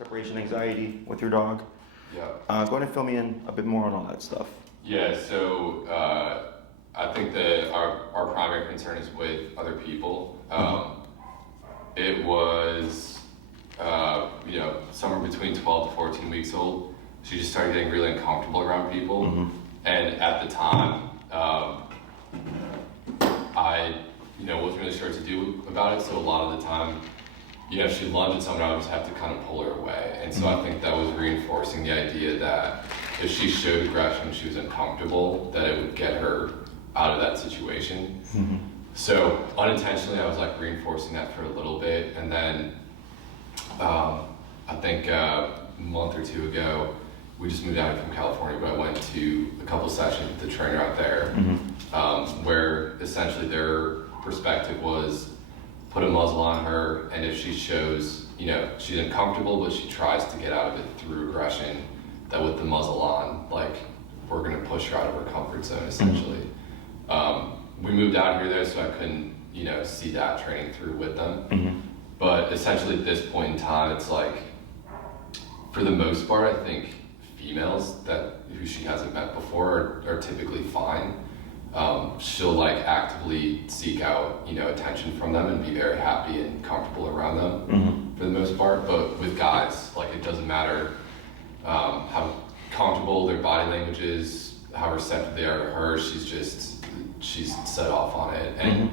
separation anxiety with your dog. Yeah. Go ahead and fill me in a bit more on all that stuff. Yeah, so I think that our primary concern is with other people. It was, somewhere between 12 to 14 weeks old. She just started getting really uncomfortable around people. And at the time, I wasn't really sure what to do about it. So a lot of the time, she'd lunge at someone, I would just have to kind of pull her away. And so I think that was reinforcing the idea that if she showed aggression when she was uncomfortable, that it would get her out of that situation. So unintentionally, I was like reinforcing that for a little bit. And then I think a month or two ago, we just moved out from California, but I went to a couple sessions with the trainer out there, where essentially their perspective was put a muzzle on her, and if she shows, she's uncomfortable, but she tries to get out of it through aggression, that with the muzzle on, like, we're gonna push her out of her comfort zone, essentially. We moved out here though, so I couldn't, see that training through with them. But essentially at this point in time, it's like, for the most part, I think females who she hasn't met before are typically fine. She'll like actively seek out, attention from them and be very happy and comfortable around them for the most part. But with guys, like, it doesn't matter how comfortable their body language is, how receptive they are to her, she's set off on it. And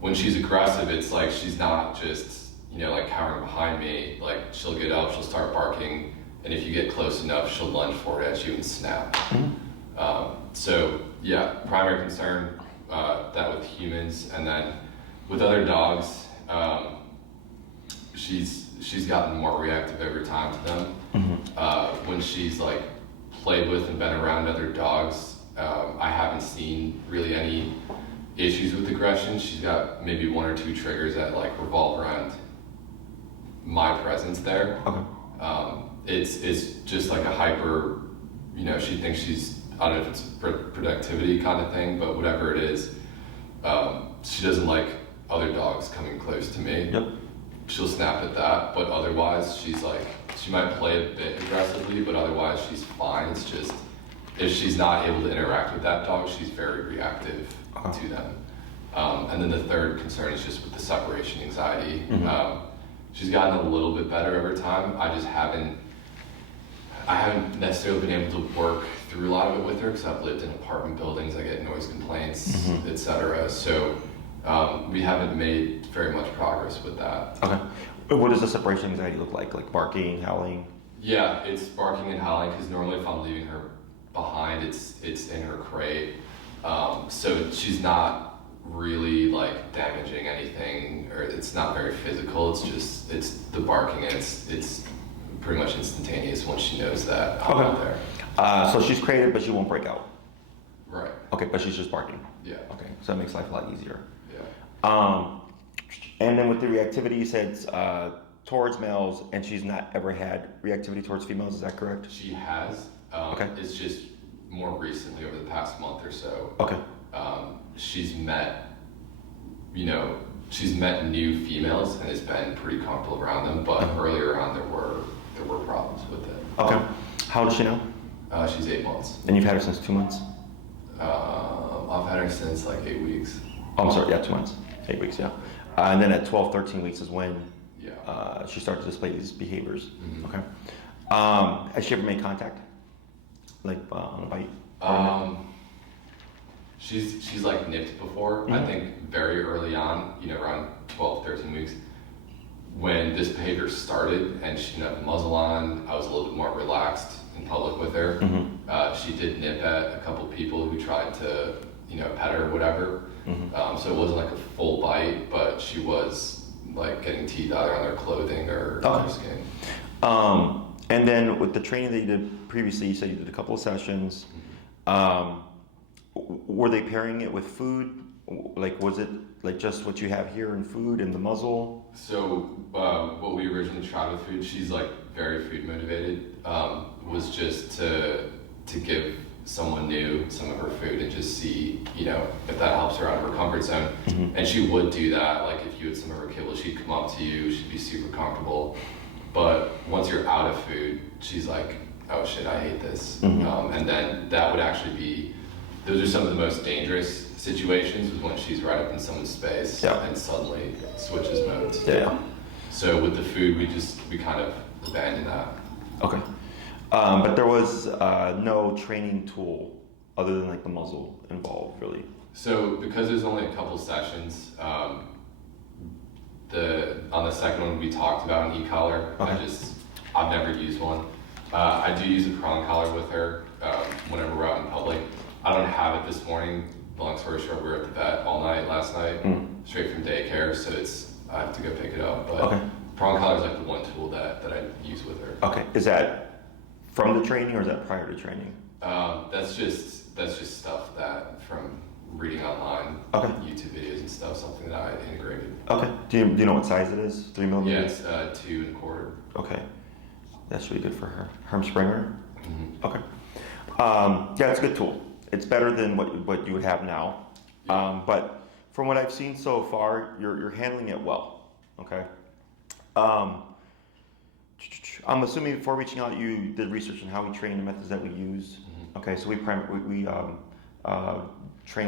when she's aggressive, it's like she's not just, like cowering behind me. Like, she'll get up, she'll start barking, and if you get close enough, she'll lunge forward at you and snap. So yeah, primary concern, that with humans, and then with other dogs, she's gotten more reactive every time to them. When she's like played with and been around other dogs, I haven't seen really any issues with aggression. She's got maybe one or two triggers that like revolve around my presence there. It's just like a hyper, she thinks she's, I don't know if it's productivity kind of thing, but whatever it is, she doesn't like other dogs coming close to me. She'll snap at that, but otherwise she's like, she might play a bit aggressively, but otherwise she's fine. It's just, if she's not able to interact with that dog, she's very reactive to them. And then the third concern is just with the separation anxiety. She's gotten a little bit better over time. I haven't necessarily been able to work through a lot of it with her because I've lived in apartment buildings, I get noise complaints, etc. So we haven't made very much progress with that. What does the separation anxiety look like? Like barking, howling? Yeah, it's barking and howling because normally if I'm leaving her behind, it's in her crate. So she's not really like damaging anything, or it's not very physical. It's the barking, and it's pretty much instantaneous once she knows that I'm out there. So she's crated, but she won't break out. Right. Okay, but she's just barking. Yeah. Okay, so that makes life a lot easier. Yeah. And then with the reactivity, you said towards males, and she's not ever had reactivity towards females. Is that correct? She has. It's just more recently, over the past month or so. She's met new females and has been pretty comfortable around them, but earlier on there were problems with it. How old is she now? She's 8 months. And you've had her since 2 months? I've had her since like 8 weeks. Oh, I'm sorry, 2 months. 8 weeks, yeah. And then at 12, 13 weeks is when she started to display these behaviors. Has she ever made contact? Like on a bite? She's like nipped before. I think very early on, around 12, 13 weeks, when this behavior started and she didn't have the muzzle on, I was a little bit more relaxed in public with her. She did nip at a couple people who tried to, pet her or whatever. So it wasn't like a full bite, but she was like getting teeth either on their clothing or their skin. And then with the training that you did previously, you said you did a couple of sessions. Were they pairing it with food? Like, was it like just what you have here in food and the muzzle? So what we originally tried with food, she's like very food motivated, was just to give someone new some of her food and just see, if that helps her out of her comfort zone. And she would do that. Like if you had some of her kibble, she'd come up to you, she'd be super comfortable. But once you're out of food, she's like, oh shit, I hate this. And then that would actually be, those are some of the most dangerous situations, is when she's right up in someone's space and suddenly switches modes. So with the food, we kind of abandoned that. Okay. But there was no training tool other than like the muzzle involved, really. So because there's only a couple sessions, on the second one we talked about an e-collar. I've never used one. I do use a prong collar with her whenever we're out in public. I don't have it this morning. Long story short, we were at the vet all night last night, straight from daycare, so I have to go pick it up. But prong collar is like the one tool that I use with her. Okay. Is that from the training or is that prior to training? That's just stuff that from reading online, YouTube videos and stuff, something that I integrated. Okay. Do you know what size it is? 3 millimeters? Yeah, it's 2 1/4. Okay. That's really good for her. Herm Springer? Okay. Yeah, it's a good tool. It's better than what you would have now. But from what I've seen so far, you're handling it well. Okay. I'm assuming before reaching out, you did research on how we train, the methods that we use. Okay, so we train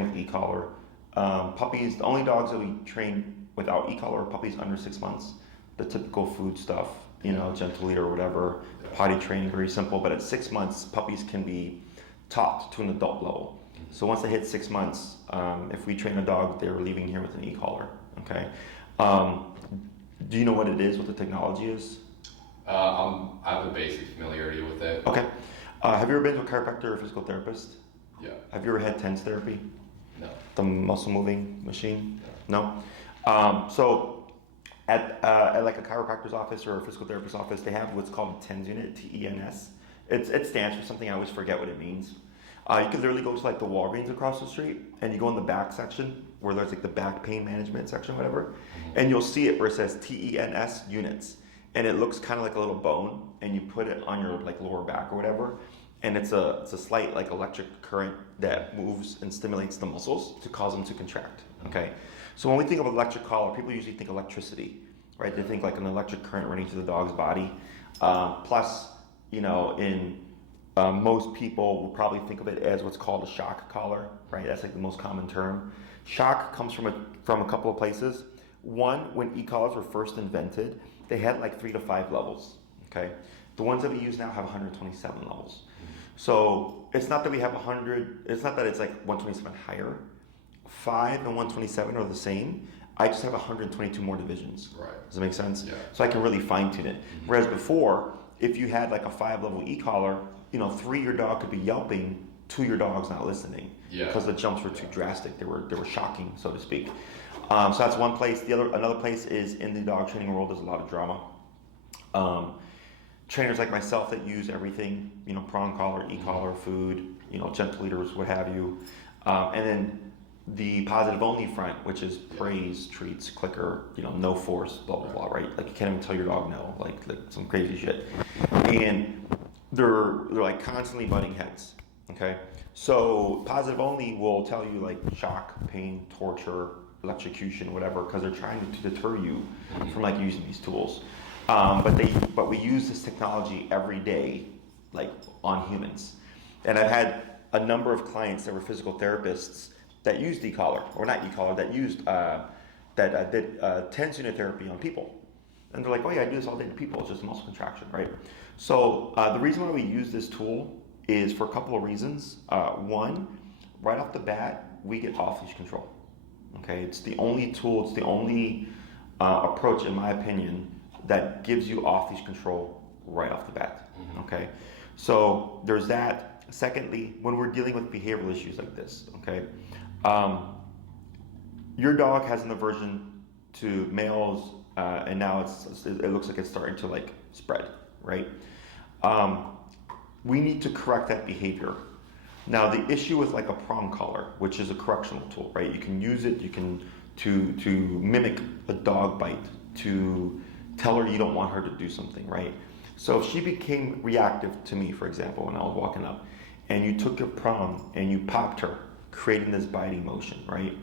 with e-collar. Puppies, the only dogs that we train without e-collar are puppies under 6 months. The typical food stuff, gentle leader or whatever, potty training, very simple. But at 6 months, puppies can be taught to an adult level. So once they hit 6 months, if we train a dog, they're leaving here with an e-collar. Okay. Do you know what it is, what the technology is? I have a basic familiarity with it. Okay. Have you ever been to a chiropractor or a physical therapist? Yeah. Have you ever had TENS therapy? No. The muscle moving machine? No. So at like a chiropractor's office or a physical therapist's office, they have what's called a TENS unit, TENS. It stands for something I always forget what it means. You can literally go to like the Walgreens across the street and you go in the back section where there's like the back pain management section, whatever, and you'll see it where it says TENS units. And it looks kind of like a little bone, and you put it on your like lower back or whatever, and it's a slight like electric current that moves and stimulates the muscles to cause them to contract. Okay, so when we think of electric collar, people usually think electricity, right? They think like an electric current running through the dog's body. Plus, in most people will probably think of it as what's called a shock collar, right? That's like the most common term. Shock comes from a couple of places. One, when e-collars were first invented, they had like 3 to 5 levels, okay? The ones that we use now have 127 levels. So it's not that we have 100, it's not that it's like 127 higher. 5 and 127 are the same. I just have 122 more divisions. Right. Does that make sense? Yeah. So I can really fine tune it. Whereas before, if you had like a 5-level e-collar, 3 your dog could be yelping, 2 your dog's not listening. Yeah. Because the jumps were too drastic. They were shocking, so to speak. So that's one place. Another place is in the dog training world. There's a lot of drama. Trainers like myself that use everything, prong collar, e-collar, food, gentle leaders, what have you. And then the positive only front, which is praise, treats, clicker, no force, blah, blah, blah, right? Like you can't even tell your dog no, like some crazy shit. And they're like constantly butting heads, okay? So positive only will tell you like shock, pain, torture, electrocution, whatever, because they're trying to deter you from like using these tools. But we use this technology every day, like on humans. And I've had a number of clients that were physical therapists that used e-collar, or not e-collar, that used did TENS unit therapy on people. And they're like, oh yeah, I do this all day to people. It's just muscle contraction, right? So the reason why we use this tool is for a couple of reasons. One, right off the bat, we get off-leash control. Okay, it's the only tool, it's the only approach, in my opinion, that gives you off-leash control right off the bat. Okay, so there's that. Secondly, when we're dealing with behavioral issues like this, okay, your dog has an aversion to males, and now it looks like it's starting to like spread, right? We need to correct that behavior. Now, the issue with like a prong collar, which is a correctional tool, right? You can use it, to mimic a dog bite, to tell her you don't want her to do something, right? So if she became reactive to me, for example, when I was walking up, and you took your prong and you popped her, creating this biting motion, right?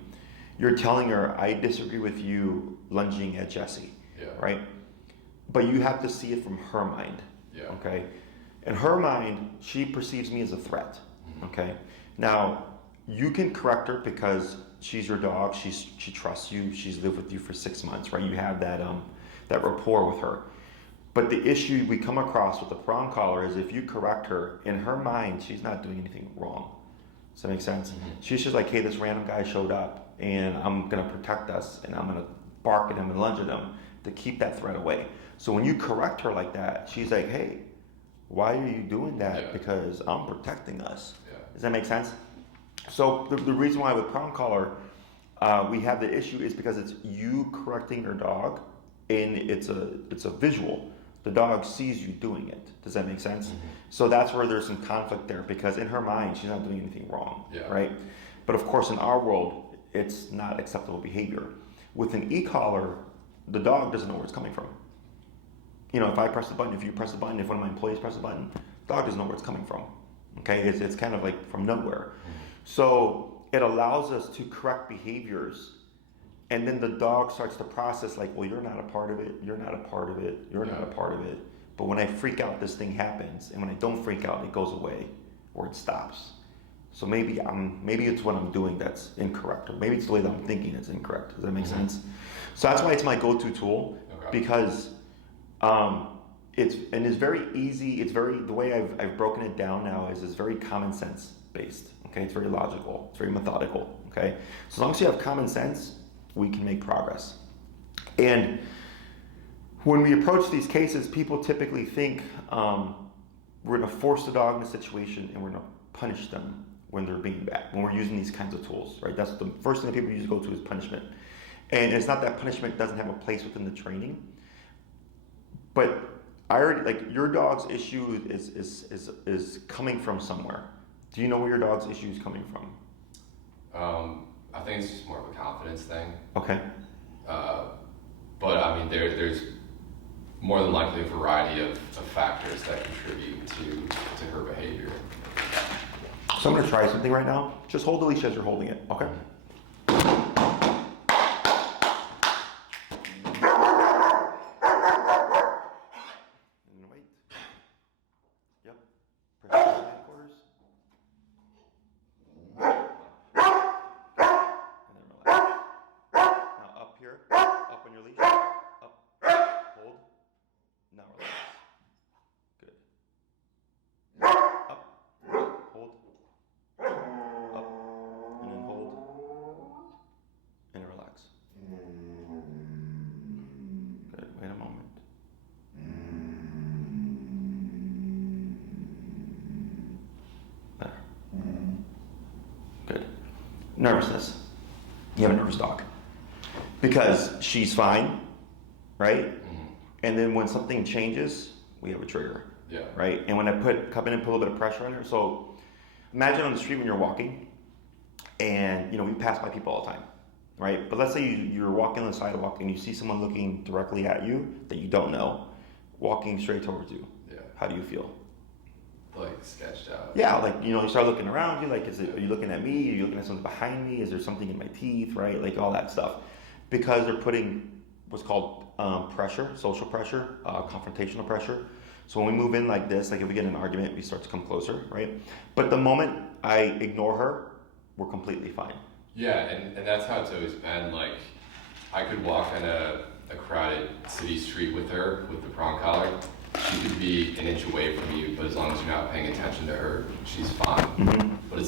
You're telling her, I disagree with you lunging at Jesse, right? but you have to see it from her mind. Yeah. Okay. In her mind, she perceives me as a threat. Okay. Now, you can correct her because she's your dog. She trusts you. She's lived with you for 6 months, right? You have that that rapport with her. But the issue we come across with the prong collar is if you correct her, in her mind, she's not doing anything wrong. Does that make sense? She's just like, hey, this random guy showed up and I'm going to protect us and I'm going to bark at him and lunge at him to keep that threat away. So when you correct her like that, she's like, hey, why are you doing that? Yeah. Because I'm protecting us. Yeah. Does that make sense? So the reason why with prong collar we have the issue is because it's you correcting your dog and it's a visual. The dog sees you doing it. Does that make sense? So that's where there's some conflict there because in her mind, she's not doing anything wrong, right? But of course, in our world, it's not acceptable behavior. With an e-collar, the dog doesn't know where it's coming from. You know, if I press the button, if you press the button, if one of my employees press the button, the dog doesn't know where it's coming from, okay? It's kind of like from nowhere. So it allows us to correct behaviors. And then the dog starts to process like, well, you're not a part of it, you're not a part of it, you're not a part of it. But when I freak out, this thing happens. And when I don't freak out, it goes away or it stops. So maybe it's what I'm doing that's incorrect. Or maybe it's the way that I'm thinking that's incorrect. Does that make sense? So that's why it's my go-to tool because it's very easy. It's very, the way I've broken it down now is it's very common sense based. Okay, it's very logical, it's very methodical. Okay, so as long as you have common sense, we can make progress. And when we approach these cases, people typically think we're going to force the dog in a situation and we're going to punish them when they're being bad, when we're using these kinds of tools, right? That's the first thing that people usually go to is punishment. And it's not that punishment doesn't have a place within the training, but I already, like, your dog's issue is coming from somewhere. Do you know where your dog's issue is coming from? I think it's just more of a confidence thing. Okay. But I mean, there's more than likely a variety of factors that contribute to her behavior. So I'm going to try something right now. Just hold the leash as you're holding it, okay? And wait. Yep. Press the hindquarters. And then relax. Now up here, up on your leash, up, hold. Now relax. Good. Up, hold, up, and then hold, and relax. Good, wait a moment. There. Good. Nervousness. You have a nervous dog. Because she's fine, right? And then when something changes, we have a trigger. Yeah. Right? And when I come in and put a little bit of pressure on her, so imagine on the street when you're walking, and we pass by people all the time, right? But let's say you're walking on the sidewalk and you see someone looking directly at you that you don't know, walking straight towards you. Yeah. How do you feel? Like sketched out. Yeah, like you start looking around you, like are you looking at me? Are you looking at something behind me? Is there something in my teeth, right? Like all that stuff. Because they're putting what's called pressure, social pressure, confrontational pressure. So when we move in like this, like if we get in an argument, we start to come closer, right? But the moment I ignore her, we're completely fine. Yeah, and that's how it's always been. Like, I could walk on a crowded city street with her, with the prong collar. She could be an inch away from you, but as long as you're not paying attention to her, she's fine. Mm-hmm. But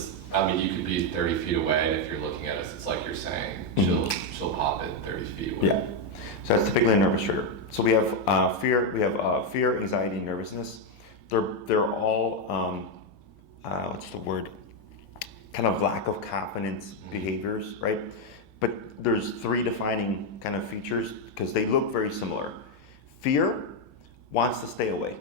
you could be 30 feet away, and if you're looking at us, it's like you're saying, she'll pop it 30 feet away. Yeah. So that's typically a nervous trigger. So we have fear. We have fear, anxiety, and nervousness. They're all what's the word? Kind of lack of confidence behaviors, right? But there's three defining kind of features because they look very similar. Fear wants to stay away.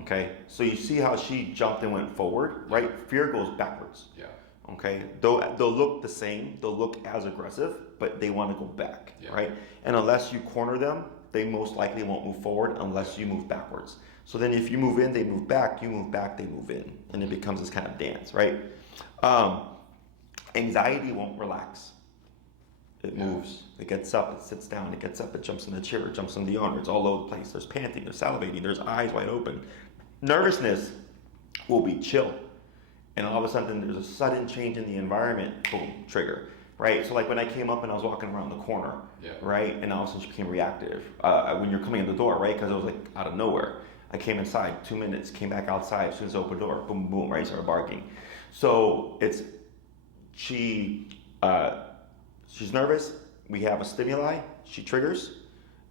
Okay. So you see how she jumped and went forward, right? Fear goes backwards. Yeah. Okay, they'll look the same, they'll look as aggressive, but they want to go back, right? And unless you corner them, they most likely won't move forward unless you move backwards. So then if you move in, they move back, you move back, they move in, and it becomes this kind of dance, right? Anxiety won't relax. It moves. It gets up. It sits down. It gets up. It jumps in the chair. It jumps in the owner. It's all over the place. There's panting. There's salivating. There's eyes wide open. Nervousness will be chill. And all of a sudden, there's a sudden change in the environment. Boom, trigger. Right? So like when I came up and I was walking around the corner, right? And all of a sudden she became reactive. When you're coming in the door, right? Because it was like out of nowhere. I came inside, 2 minutes, came back outside. As soon as I opened the door, boom, boom, right? Started barking. So she's nervous. We have a stimuli. She triggers.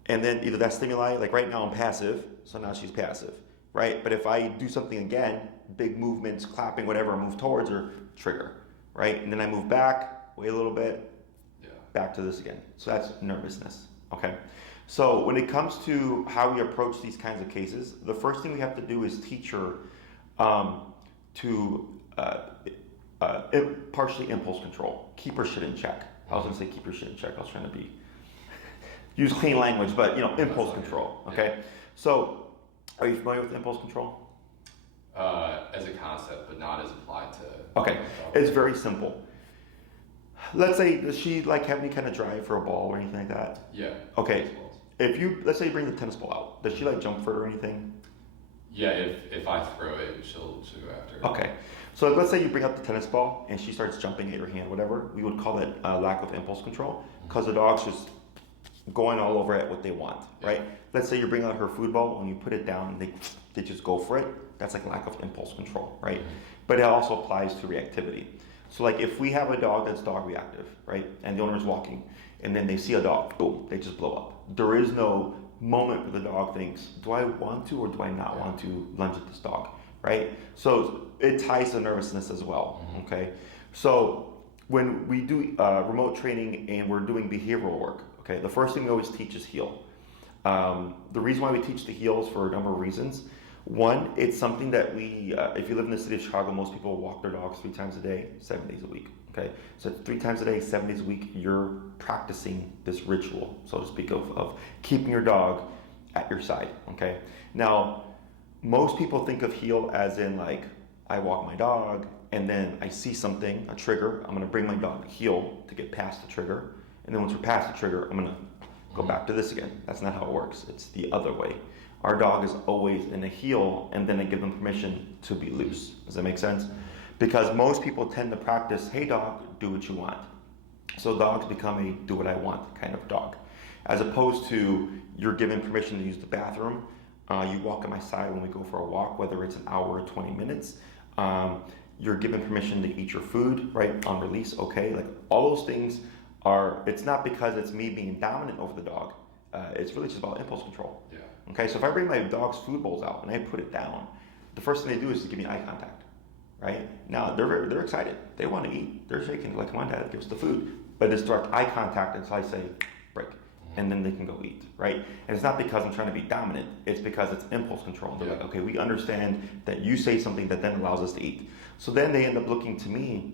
And then either that stimuli, like right now I'm passive. So now she's passive, right? But if I do something again, big movements, clapping, whatever, I move towards her, trigger, right? And then I move back, wait a little bit, back to this again. So that's nervousness, okay? So when it comes to how we approach these kinds of cases, the first thing we have to do is teach her to partially impulse control. Keep her shit in check. I was gonna say keep her shit in check. I was trying to use clean language, but impulse control, okay? So are you familiar with impulse control? As a concept, but not as applied to... Okay, it's very simple. Let's say, does she like have any kind of drive for a ball or anything like that? Yeah. Okay. Let's say you bring the tennis ball out. Does she like jump for it or anything? Yeah, if I throw it, she'll go after it. Okay. So let's say you bring out the tennis ball and she starts jumping at your hand, whatever. We would call that a lack of impulse control because the dog's just going all over at what they want, right? Let's say you bring out her food ball and you put it down and they just go for it. That's like lack of impulse control, right? But it also applies to reactivity. So like if we have a dog that's dog reactive, right? And the owner is walking and then they see a dog, boom, they just blow up. There is no moment where the dog thinks, do I want to or do I not want to lunge at this dog, right? So it ties to nervousness as well, okay? So when we do remote training and we're doing behavioral work, okay, the first thing we always teach is heel. The reason why we teach the heel is for a number of reasons. One, it's something that we, if you live in the city of Chicago, most people walk their dogs 3 times a day, 7 days a week, okay? So 3 times a day, 7 days a week, you're practicing this ritual, so to speak, of keeping your dog at your side, okay? Now, most people think of heel as in like, I walk my dog, and then I see something, a trigger, I'm gonna bring my dog heel to get past the trigger, and then once we're past the trigger, I'm gonna go back to this again. That's not how it works, it's the other way. Our dog is always in a heel, and then I give them permission to be loose. Does that make sense? Because most people tend to practice, hey dog, do what you want. So dogs become a do what I want kind of dog. As opposed to you're given permission to use the bathroom, you walk at my side when we go for a walk, whether it's an hour or 20 minutes. You're given permission to eat your food, right, on release, okay? Like all those things it's not because it's me being dominant over the dog. It's really just about impulse control. Yeah. Okay, so if I bring my dog's food bowls out and I put it down, the first thing they do is to give me eye contact, right? Now, they're excited. They want to eat. They're shaking, like, come on, Dad, give us the food. But it's direct eye contact until I say, break, and then they can go eat, right? And it's not because I'm trying to be dominant. It's because it's impulse control. They're like, okay, we understand that you say something that then allows us to eat. So then they end up looking to me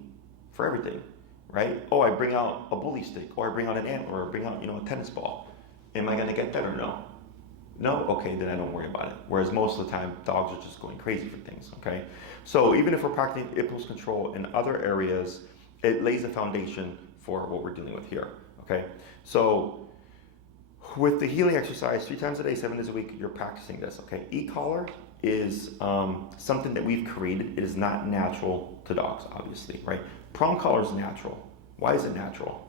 for everything, right? Oh, I bring out a bully stick, or I bring out an antler, or I bring out, a tennis ball. Am I going to get that or no? No? Okay, then I don't worry about it. Whereas most of the time, dogs are just going crazy for things, okay? So even if we're practicing impulse control in other areas, it lays a foundation for what we're dealing with here, okay? So with the healing exercise, 3 times a day, 7 days a week, you're practicing this, okay? E-collar is something that we've created. It is not natural to dogs, obviously, right? Prong collar is natural. Why is it natural?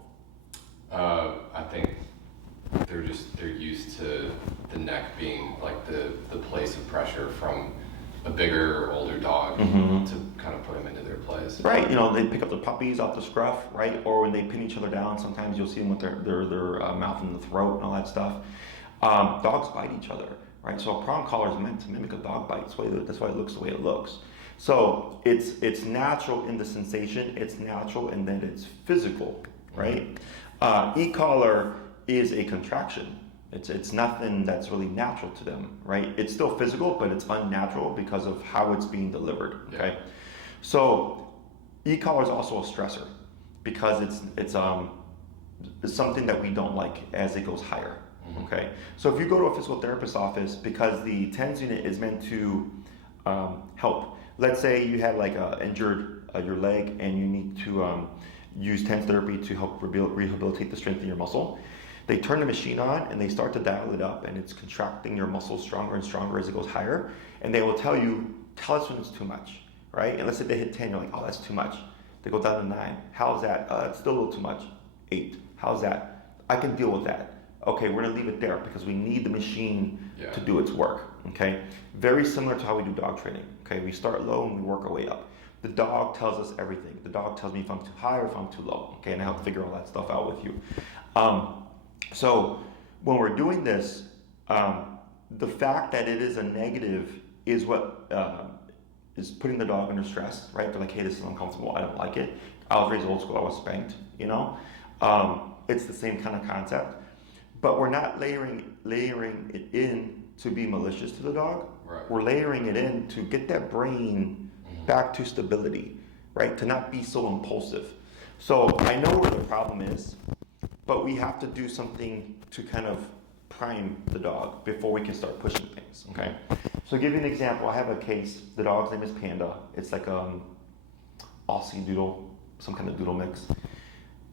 I think they're used to the neck being like the place of pressure from a bigger, older dog to kind of put them into their place. Right, they pick up the puppies off the scruff, right? Or when they pin each other down, sometimes you'll see them with their mouth in the throat and all that stuff. Dogs bite each other, right? So a prong collar is meant to mimic a dog bite. That's why it looks the way it looks. So it's natural in the sensation, it's natural and then it's physical, right? E-collar is a contraction. It's nothing that's really natural to them, right? It's still physical, but it's unnatural because of how it's being delivered, okay? Yeah. So e-collar is also a stressor because it's something that we don't like as it goes higher, okay? So if you go to a physical therapist's office, because the TENS unit is meant to help. Let's say you had like injured your leg and you need to use TENS therapy to help rehabilitate the strength in your muscle. They turn the machine on and they start to dial it up, and it's contracting your muscles stronger and stronger as it goes higher. And they will tell us when it's too much, right? And let's say they hit 10, you're like, oh, that's too much. They go down to 9. How's that? It's still a little too much. 8. How's that? I can deal with that. Okay, we're gonna leave it there because we need the machine to do its work, okay? Very similar to how we do dog training, okay? We start low and we work our way up. The dog tells us everything. The dog tells me if I'm too high or if I'm too low, okay? And I help figure all that stuff out with you. So when we're doing this, the fact that it is a negative is what is putting the dog under stress, right? They're like, hey, this is uncomfortable, I don't like it. I was raised old school, I was spanked, you know? It's the same kind of concept. But we're not layering it in to be malicious to the dog. Right. We're layering it in to get that brain back to stability, right? To not be so impulsive. So I know where the problem is, but we have to do something to kind of prime the dog before we can start pushing things, okay? So to give you an example, I have a case. The dog's name is Panda. It's like Aussie doodle, some kind of doodle mix.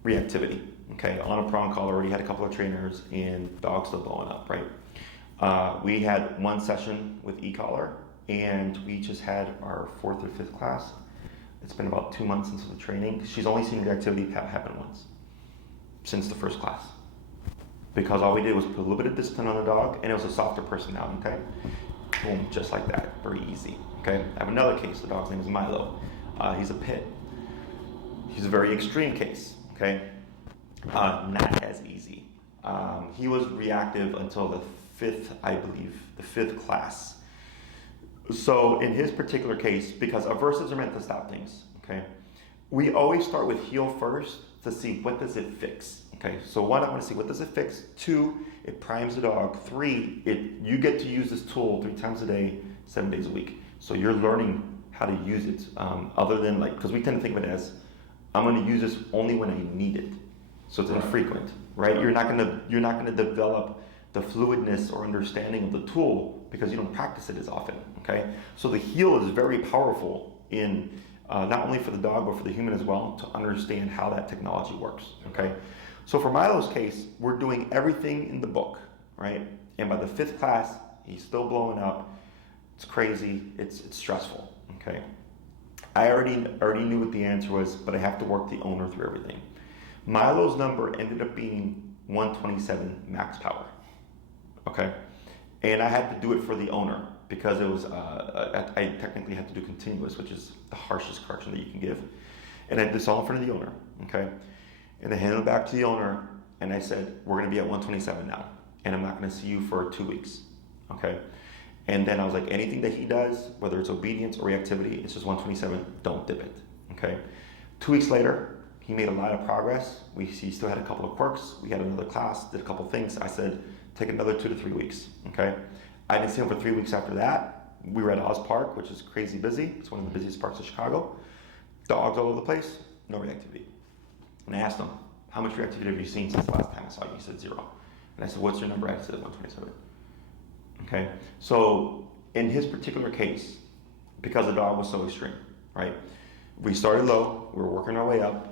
Reactivity. Okay, on a prong collar, already had a couple of trainers, and dog's still blowing up, right? We had one session with e-collar, and we just had our 4th or 5th class. It's been about 2 months since the training. She's only seen reactivity happen once since the first class, because all we did was put a little bit of discipline on the dog, and it was a softer personality type. Boom, just like that, very easy. Okay, I have another case. The dog's name is Milo. He's a pit. He's a very extreme case. Okay. Not as easy. He was reactive until the 5th, I believe, the 5th class. So in his particular case, because aversives are meant to stop things, okay, we always start with heal first to see what does it fix. Okay, so 1, I want to see what does it fix. 2, it primes the dog. 3, you get to use this tool 3 times a day, 7 days a week. So you're learning how to use it. Other than because we tend to think of it as, I'm going to use this only when I need it. So it's infrequent, right? You're not gonna develop the fluidness or understanding of the tool because you don't practice it as often. Okay, so the heel is very powerful in not only for the dog but for the human as well to understand how that technology works. Okay, so for Milo's case, we're doing everything in the book, right? And by the 5th class, he's still blowing up. It's crazy. It's stressful. Okay, I already knew what the answer was, but I have to work the owner through everything. Milo's number ended up being 127 max power, okay? And I had to do it for the owner because it was, I technically had to do continuous, which is the harshest correction that you can give. And I did this all in front of the owner, okay? And I handed it back to the owner, and I said, we're gonna be at 127 now, and I'm not gonna see you for 2 weeks, okay? And then I was like, anything that he does, whether it's obedience or reactivity, it's just 127, don't dip it, okay? 2 weeks later, he made a lot of progress. He still had a couple of quirks. We had another class, did a couple of things. I said, take another 2 to 3 weeks, okay? I didn't see him for 3 weeks after that. We were at Oz Park, which is crazy busy. It's one of the busiest parks of Chicago. Dogs all over the place, no reactivity. And I asked him, how much reactivity have you seen since the last time I saw you? He said 0. And I said, what's your number? I said 127. Okay, so in his particular case, because the dog was so extreme, right? We started low, we were working our way up.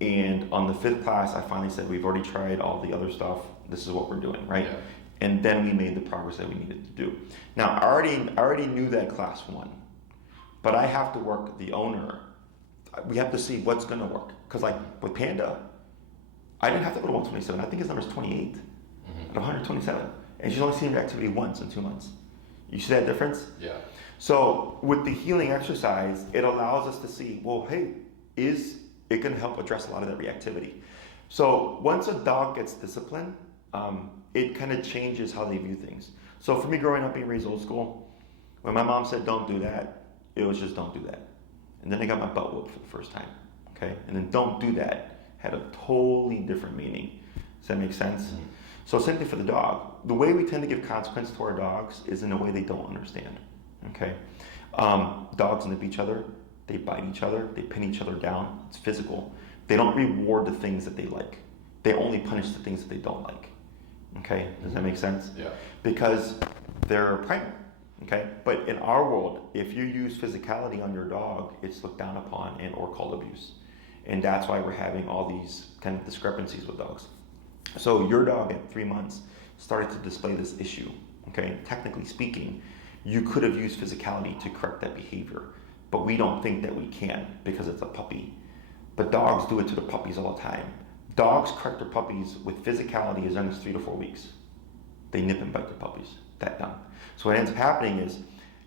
And on the 5th class, I finally said, we've already tried all the other stuff. This is what we're doing, right? Yeah. And then we made the progress that we needed to do. Now, I already knew that class 1, but I have to work the owner. We have to see what's going to work. Because like with Panda, I didn't have to go to 127. I think his number is 28 out of 127. And she's only seen reactivity once in 2 months. You see that difference? Yeah. So with the healing exercise, it allows us to see, well, hey, is it can help address a lot of that reactivity. So once a dog gets disciplined, it kind of changes how they view things. So for me growing up being raised old school, when my mom said don't do that, it was just don't do that. And then I got my butt whooped for the first time, okay? And then don't do that had a totally different meaning. Does that make sense? Mm-hmm. So same thing for the dog. The way we tend to give consequence to our dogs is in a way they don't understand, okay? Dogs nip each other. They bite each other, they pin each other down. It's physical. They don't reward the things that they like. They only punish the things that they don't like. Okay, does that make sense? Yeah. Because they're primal, okay? But in our world, if you use physicality on your dog, it's looked down upon and or called abuse. And that's why we're having all these kind of discrepancies with dogs. So your dog at 3 months started to display this issue, okay? Technically speaking, you could have used physicality to correct that behavior, but we don't think that we can because it's a puppy. But dogs do it to the puppies all the time. Dogs correct their puppies with physicality as young as 3 to 4 weeks. They nip and bite their puppies that young. So what ends up happening is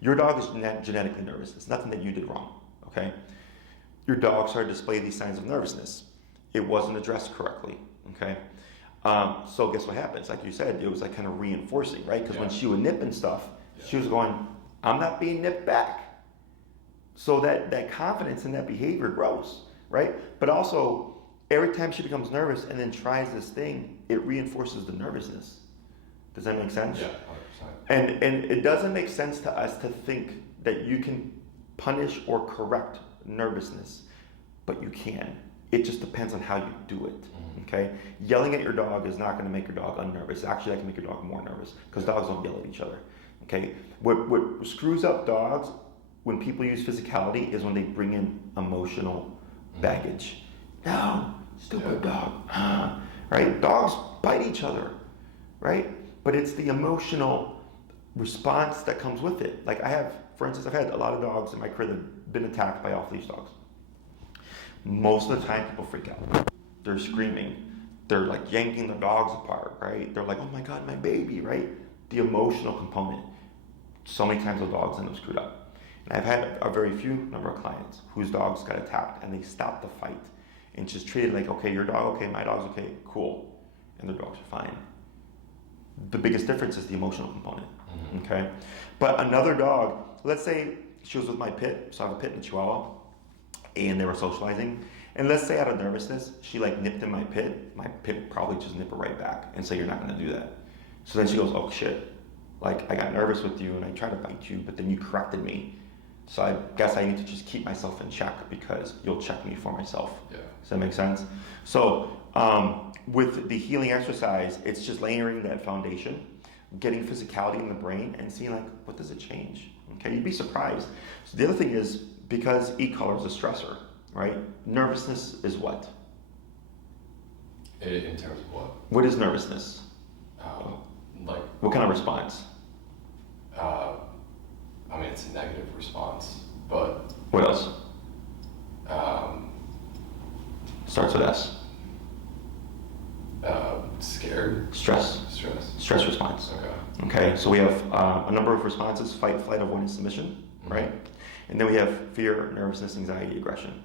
your dog is genetically nervous. It's nothing that you did wrong, okay? Your dog started to display these signs of nervousness. It wasn't addressed correctly, okay? So guess what happens? Like you said, it was like kind of reinforcing, right? Because when she would nip and stuff, she was going, I'm not being nipped back. So that confidence in that behavior grows, right? But also, every time she becomes nervous and then tries this thing, it reinforces the nervousness. Does that make sense? Yeah, 100%. And it doesn't make sense to us to think that you can punish or correct nervousness, but you can. It just depends on how you do it, okay? Yelling at your dog is not going to make your dog unnervous. Actually, that can make your dog more nervous because dogs don't yell at each other, okay? What screws up dogs when people use physicality is when they bring in emotional baggage. No, stupid dog, right? Dogs bite each other, right? But it's the emotional response that comes with it. Like for instance, I've had a lot of dogs in my crib that have been attacked by off-leash dogs. Most of the time, people freak out. They're screaming. They're like yanking the dogs apart, right? They're like, oh my God, my baby, right? The emotional component. So many times the dogs end up screwed up. And I've had a very few number of clients whose dogs got attacked and they stopped the fight and just treated like, okay, your dog okay, my dog's okay, cool. And their dogs are fine. The biggest difference is the emotional component, okay? But another dog, let's say she was with my pit, so I have a pit and a Chihuahua, and they were socializing, and let's say out of nervousness, she like nipped in my pit would probably just nip her right back and say, you're not gonna do that. So then she goes, oh shit, like I got nervous with you and I tried to bite you, but then you corrected me. So I guess I need to just keep myself in check because you'll check me for myself. Yeah. Does that make sense? So with the healing exercise, it's just layering that foundation, getting physicality in the brain and seeing like, what does it change? Okay, you'd be surprised. So the other thing is, because e-color is a stressor, right? Nervousness is what? In terms of what? What is nervousness? Like. What kind of response? I mean, it's a negative response, but. What else? Starts with S. Scared. Stress. Stress response. Okay, so we have a number of responses: fight, flight, avoidance, submission, right? And then we have fear, nervousness, anxiety, aggression.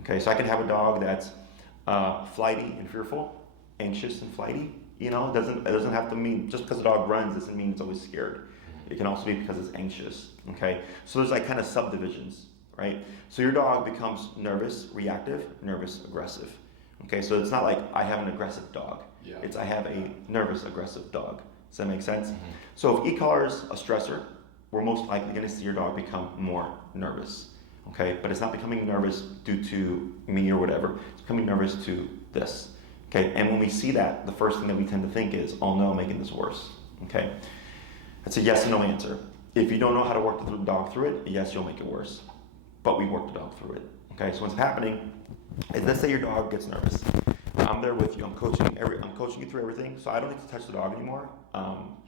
Okay, so I can have a dog that's flighty and fearful, anxious and flighty. You know, it doesn't have to mean, just because the dog runs doesn't mean it's always scared. It can also be because it's anxious. Okay, so there's like kind of subdivisions, right? So your dog becomes nervous, reactive, nervous, aggressive. Okay, so it's not like I have an aggressive dog. Yeah. It's I have a nervous, aggressive dog. Does that make sense? So if e-collar is a stressor, we're most likely going to see your dog become more nervous. Okay, but it's not becoming nervous due to me or whatever. It's becoming nervous to this. Okay, and when we see that, the first thing that we tend to think is, oh no, I'm making this worse. Okay, that's a yes and no answer. If you don't know how to work the dog through it, yes, you'll make it worse. But we work the dog through it. Okay, so what's happening is, let's say your dog gets nervous. I'm there with you. I'm coaching you through everything. So I don't need to touch the dog anymore.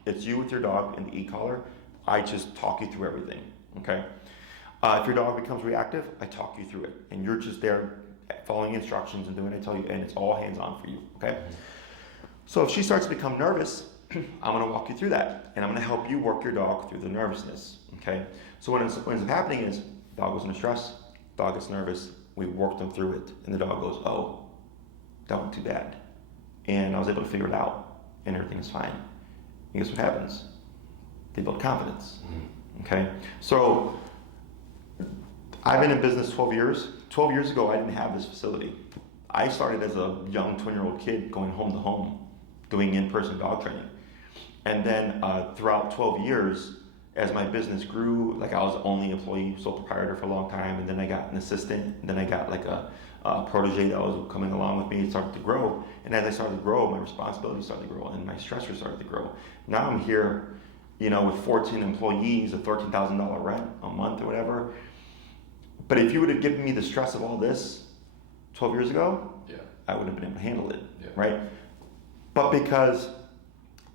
It's you with your dog in the e-collar. I just talk you through everything. Okay. If your dog becomes reactive, I talk you through it, and you're just there following instructions and doing what I tell you, and it's all hands on for you. Okay. So if she starts to become nervous, I'm going to walk you through that, and I'm going to help you work your dog through the nervousness. Okay. So what ends up happening is, dog goes into stress, dog gets nervous, we work them through it, and the dog goes, oh, that wasn't too bad. And I was able to figure it out, and everything is fine. And guess what happens? They build confidence. Okay? So I've been in business 12 years. 12 years ago, I didn't have this facility. I started as a young 20-year-old kid going home to home, doing in-person dog training. And then throughout 12 years, as my business grew, like I was the only employee, sole proprietor for a long time, and then I got an assistant, and then I got like a protege that was coming along with me. It started to grow, and as I started to grow, my responsibilities started to grow, and my stressors started to grow. Now I'm here, you know, with 14 employees, a $13,000 rent a month or whatever. But if you would have given me the stress of all this 12 years ago, Yeah. I wouldn't have been able to handle it, Yeah. right? But because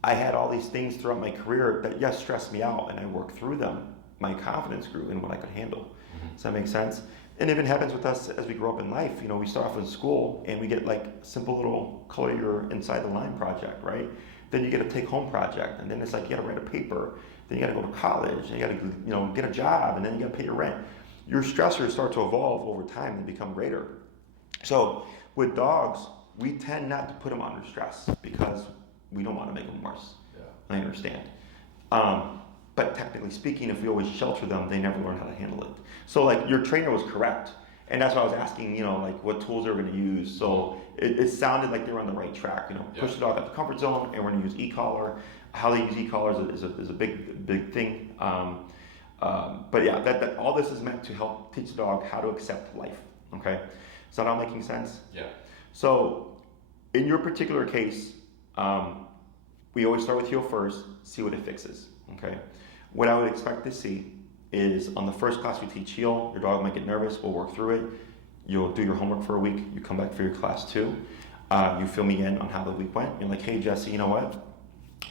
I had all these things throughout my career that, yes, stressed me out, and I worked through them, my confidence grew in what I could handle. Mm-hmm. Does that make sense? And it even happens with us as we grow up in life. You know, we start off in school and we get like simple little color your inside the line project, right? Then you get a take home project, and then it's like you gotta write a paper. Then you gotta go to college, and you gotta, you know, get a job, and then you gotta pay your rent. Your stressors start to evolve over time and become greater. So with dogs, we tend not to put them under stress because we don't want to make them worse. Yeah. I understand. But technically speaking, if we always shelter them, they never learn how to handle it. So like your trainer was correct. And that's why I was asking, you know, like what tools they're going to use. So it sounded like they were on the right track. You know, push the dog out the comfort zone, and we're going to use e-collar. How they use e-collars is a big thing. But yeah, that all this is meant to help teach the dog how to accept life. Okay, is that all making sense? Yeah. So in your particular case, we always start with heel first, see what it fixes. Okay, what I would expect to see is on the first class we teach heel, your dog might get nervous, we'll work through it. You'll do your homework for a week, you come back for your class 2. You fill me in on how the week went. You're like, hey Jesse, you know what?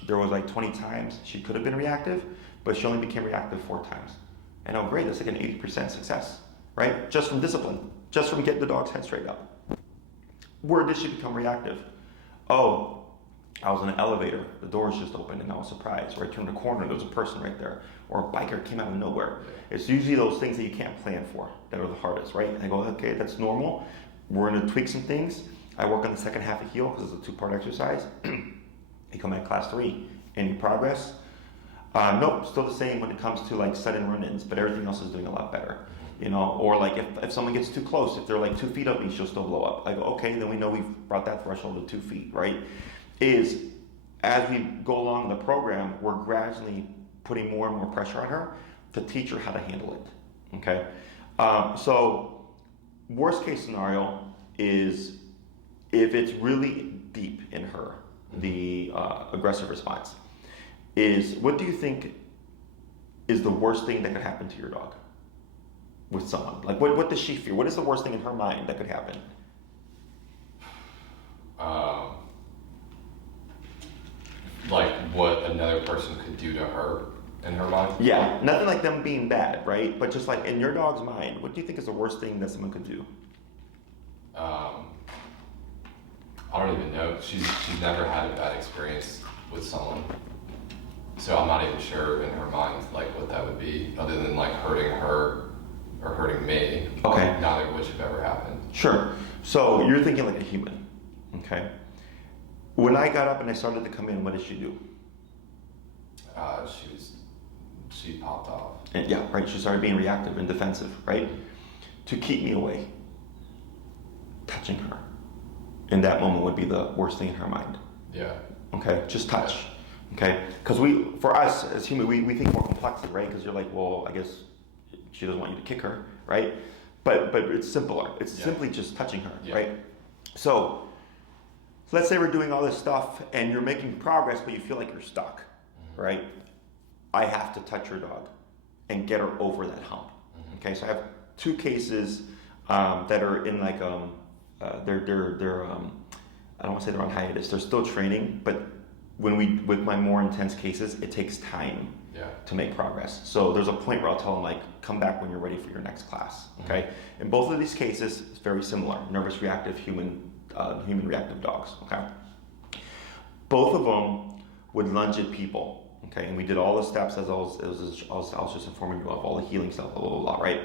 There was like 20 times she could have been reactive, but she only became reactive 4 times. And oh great, that's like an 80% success, right? Just from discipline, just from getting the dog's head straight up. Where did she become reactive? Oh, I was in an elevator, the doors just opened and I was surprised. Or I turned a corner, there was a person right there. Or a biker came out of nowhere. It's usually those things that you can't plan for that are the hardest, right? And I go, okay, that's normal. We're gonna tweak some things. I work on the second half of heel because it's a 2-part exercise. You come at class 3, any progress? Nope, still the same when it comes to like sudden run-ins, but everything else is doing a lot better. You know, or like if someone gets too close, if they're like 2 feet of me, she'll still blow up. I go, okay, then we know we've brought that threshold to 2 feet, right? Is as we go along the program, we're gradually putting more and more pressure on her to teach her how to handle it, okay? So worst case scenario is if it's really deep in her, the aggressive response, is what do you think is the worst thing that could happen to your dog with someone? Like what does she fear? What is the worst thing in her mind that could happen? Like what another person could do to her in her mind? Yeah, nothing like them being bad, right? But just like in your dog's mind, what do you think is the worst thing that someone could do? I don't even know. She's never had a bad experience with someone. So I'm not even sure in her mind like what that would be, other than like hurting her or hurting me. Okay. Neither of which have ever happened. Sure. So you're thinking like a human, okay? When I got up and I started to come in, what did she do? She popped off. And yeah, right. She started being reactive and defensive, right? To keep me away, touching her in that moment would be the worst thing in her mind. Yeah. Okay, just touch. Okay, because for us as human, we think more complexly, right? Because you're like, well, I guess she doesn't want you to kick her, right? But it's simpler. It's simply just touching her, right? So let's say we're doing all this stuff and you're making progress, but you feel like you're stuck, right? I have to touch your dog and get her over that hump. Okay, so I have 2 cases that are in like they're I don't want to say they're on hiatus. They're still training, but with my more intense cases, it takes time to make progress. So there's a point where I'll tell them like, come back when you're ready for your next class. Okay, in both of these cases, it's very similar: nervous, reactive, human reactive dogs. Okay, both of them would lunge at people. Okay, and we did all the steps as I was just informing you of all the healing stuff, blah, blah, blah, right?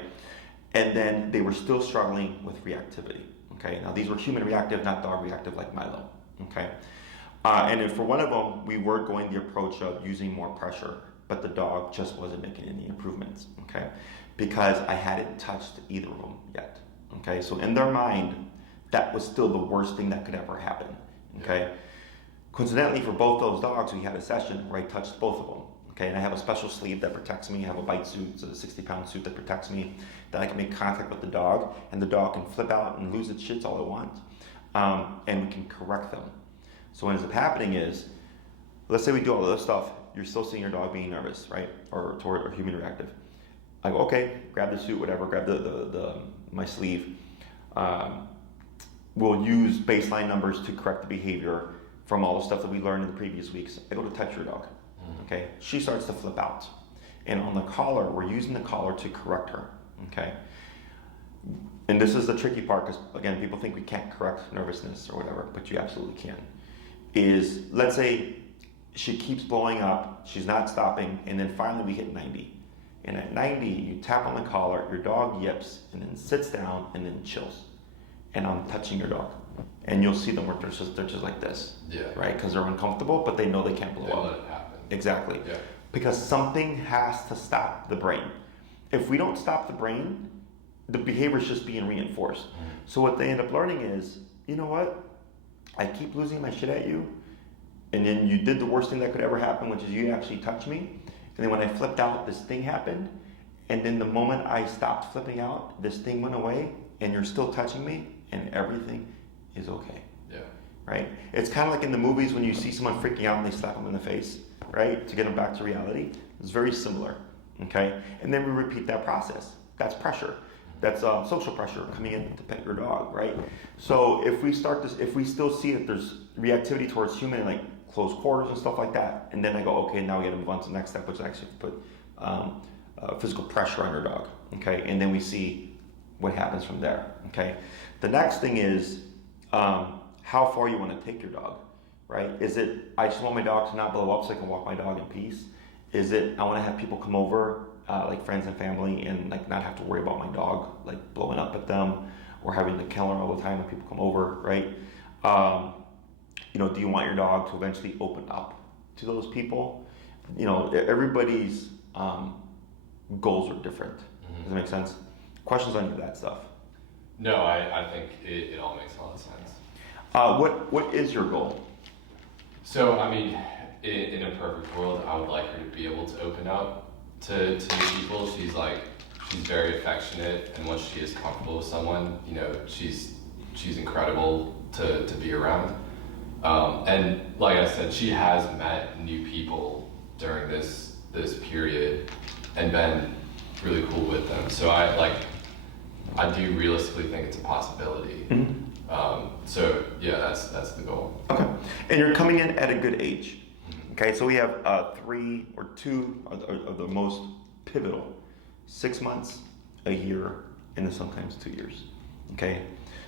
And then they were still struggling with reactivity. Okay, now these were human reactive, not dog reactive like Milo. Okay, and then for one of them, we were going the approach of using more pressure, but the dog just wasn't making any improvements. Okay, because I hadn't touched either of them yet. Okay, so in their mind, that was still the worst thing that could ever happen. Okay. Coincidentally, for both those dogs, we had a session where I touched both of them. Okay, and I have a special sleeve that protects me. I have a bite suit, it's a 60-pound suit that protects me, that I can make contact with the dog, and the dog can flip out and lose its shits all it wants, and we can correct them. So what ends up happening is, let's say we do all of this stuff, you're still seeing your dog being nervous, right, or human reactive. I go, okay, grab the suit, whatever, grab my sleeve. we'll use baseline numbers to correct the behavior from all the stuff that we learned in the previous weeks. I go to touch your dog. Okay, she starts to flip out. And on the collar, we're using the collar to correct her. Okay. And this is the tricky part because, again, people think we can't correct nervousness or whatever, but you absolutely can. Is, let's say she keeps blowing up, she's not stopping, and then finally we hit 90. And at 90, you tap on the collar, your dog yips, and then sits down, and then chills. And I'm touching your dog. And you'll see them where they're just like this. Yeah. Right? Because they're uncomfortable, but they know they can't blow They up. let it happen. Exactly. Yeah. Because something has to stop the brain. If we don't stop the brain, the behavior is just being reinforced. So what they end up learning is, you know what? I keep losing my shit at you, and then you did the worst thing that could ever happen, which is you actually touched me. And then when I flipped out, this thing happened. And then the moment I stopped flipping out, this thing went away, and you're still touching me, and everything is okay. Yeah. Right? It's kind of like in the movies when you see someone freaking out and they slap them in the face, right? To get them back to reality. It's very similar. Okay? And then we repeat that process. That's pressure. That's social pressure coming in to pet your dog, right? So if we start this, if we still see that there's reactivity towards human, like close quarters and stuff like that, and then I go, okay, now we got to move on to the next step, which is actually put physical pressure on your dog, okay? And then we see what happens from there, okay? The next thing is how far you want to take your dog, right? Is it, I just want my dog to not blow up so I can walk my dog in peace? Is it, I want to have people come over, like friends and family, and like not have to worry about my dog like blowing up at them or having to kill her all the time when people come over, right? You know, do you want your dog to eventually open up to those people? You know, everybody's goals are different. Does that make sense? Questions on that stuff? No, I think it all makes a lot of sense. What is your goal? So, I mean, in a perfect world, I would like her to be able to open up to people. She's very affectionate, and once she is comfortable with someone, you know, she's incredible to be around. And like I said, she has met new people during this period and been really cool with them. So I do realistically think it's a possibility. So yeah, that's the goal. Okay, and you're coming in at a good age. Okay, so we have 3 or 2 of the most pivotal: 6 months, a year, and then sometimes 2 years. Okay,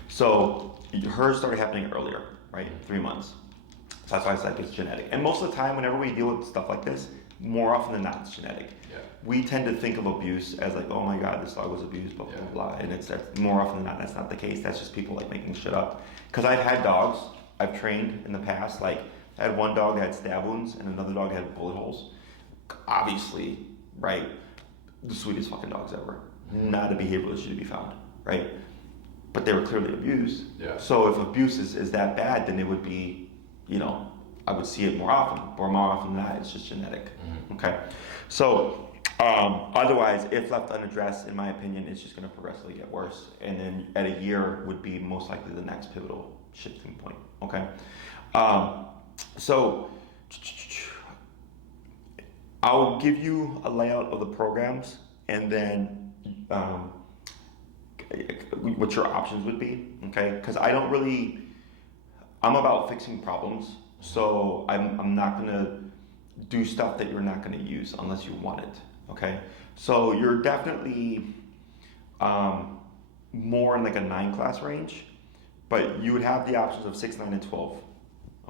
so hers started happening earlier, right? 3 months. So that's why it's like it's genetic. And most of the time, whenever we deal with stuff like this, more often than not, it's genetic. Yeah. We tend to think of abuse as like, oh my God, this dog was abused, blah, blah, blah. And that's more often than not, that's not the case. That's just people like making shit up. Because I've had dogs I've trained in the past, like I had one dog that had stab wounds and another dog had bullet holes. Obviously, right, the sweetest fucking dogs ever. Not a behavioral issue to be found, right? But they were clearly abused. Yeah. So if abuse is that bad, then it would be, you know, I would see it more often. Or more often than not, it's just genetic. Okay. So otherwise, if left unaddressed, in my opinion, it's just going to progressively get worse. And then at a year would be most likely the next pivotal shifting point. Okay. So I'll give you a layout of the programs, and then what your options would be. Okay. Because I'm about fixing problems. So I'm not going to do stuff that you're not going to use unless you want it, okay? So you're definitely more in like a 9 class range, but you would have the options of 6, 9, and 12,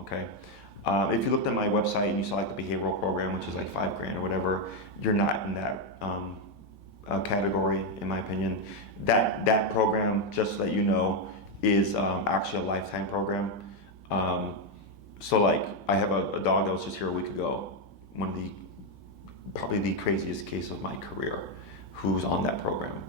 okay? If you looked at my website and you saw like the behavioral program, which is like $5,000 or whatever, you're not in that category, in my opinion. That program, just so that you know, is actually a lifetime program. So like I have a dog that was just here a week ago, probably the craziest case of my career, who's on that program.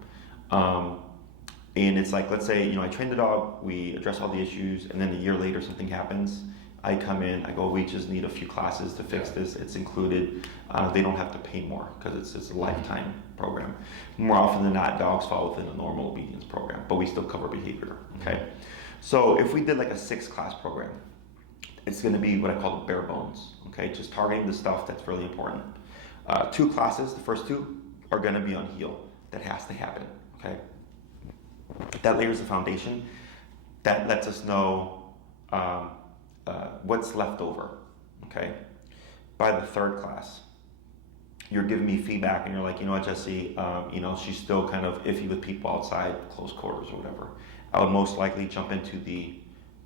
And it's like, let's say, you know, I train the dog, we address all the issues, and then a year later something happens. I come in, I go, we just need a few classes to fix this. It's included. They don't have to pay more because it's a lifetime program. More often than not, dogs fall within a normal obedience program, but we still cover behavior, okay? So if we did like a 6-class program, it's going to be what I call the bare bones, okay? Just targeting the stuff that's really important. 2 classes, the first 2 are going to be on heal. That has to happen, okay? That layers the foundation. that lets us know what's left over. Okay. By the third class, you're giving me feedback, and you're like, you know what, Jesse, she's still kind of iffy with people outside, close quarters or whatever. I would most likely jump into the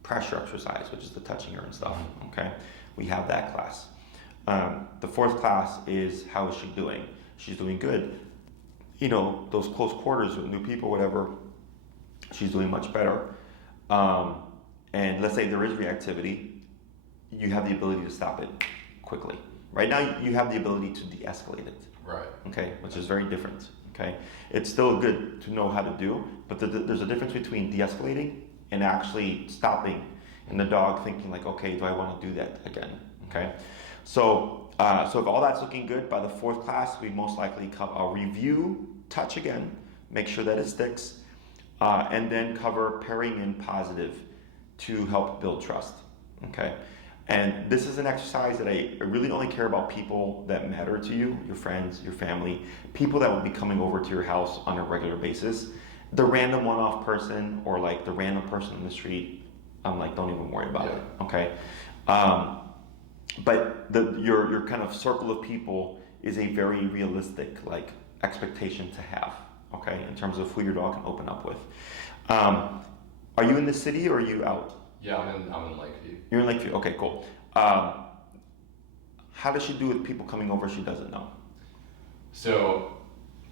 pressure exercise, which is the touching her and stuff. Okay, we have that class. The fourth class is how is she doing? She's doing good. Those close quarters with new people, whatever, she's doing much better. And let's say there is reactivity, you have the ability to stop it quickly. Right now, you have the ability to de-escalate it. Right. Okay, which is very different. Okay, it's still good to know how to do, but there's a difference between de-escalating and actually stopping, and the dog thinking like, okay, do I want to do that again? Okay, so if all that's looking good, by the fourth class, we most likely I'll review touch again, make sure that it sticks, and then cover pairing in positive to help build trust. Okay. And this is an exercise that I really only care about people that matter to you, your friends, your family, people that will be coming over to your house on a regular basis. The random one-off person or like the random person in the street, I'm like, don't even worry about it, okay? But your kind of circle of people is a very realistic like expectation to have, okay, in terms of who your dog can open up with. Are you in the city or are you out? Yeah, I'm in Lakeview. You're in Lakeview. Okay, cool. How does she do with people coming over she doesn't know? So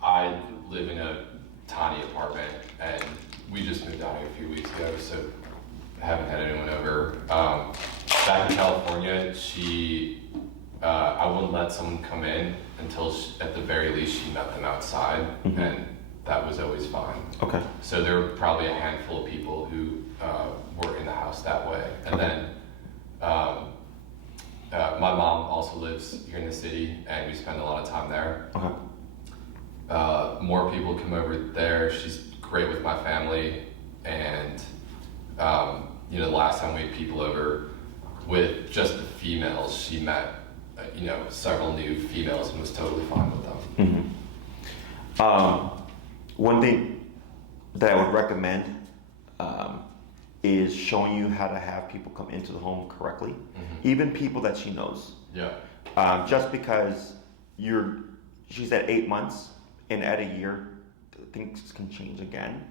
I live in a tiny apartment, and we just moved out here a few weeks ago, so I haven't had anyone over. Back in California, I wouldn't let someone come in until, at the very least, she met them outside, and that was always fine. Okay. So there were probably a handful of people who were in the house that way. And then my mom also lives here in the city, and we spend a lot of time there. Okay. More people come over there. She's great with my family, and the last time we had people over with just the females, she met several new females and was totally fine with them. One thing that I would recommend is showing you how to have people come into the home correctly, even people that she knows. Yeah. Just because she's at 8 months, and at a year, things can change again,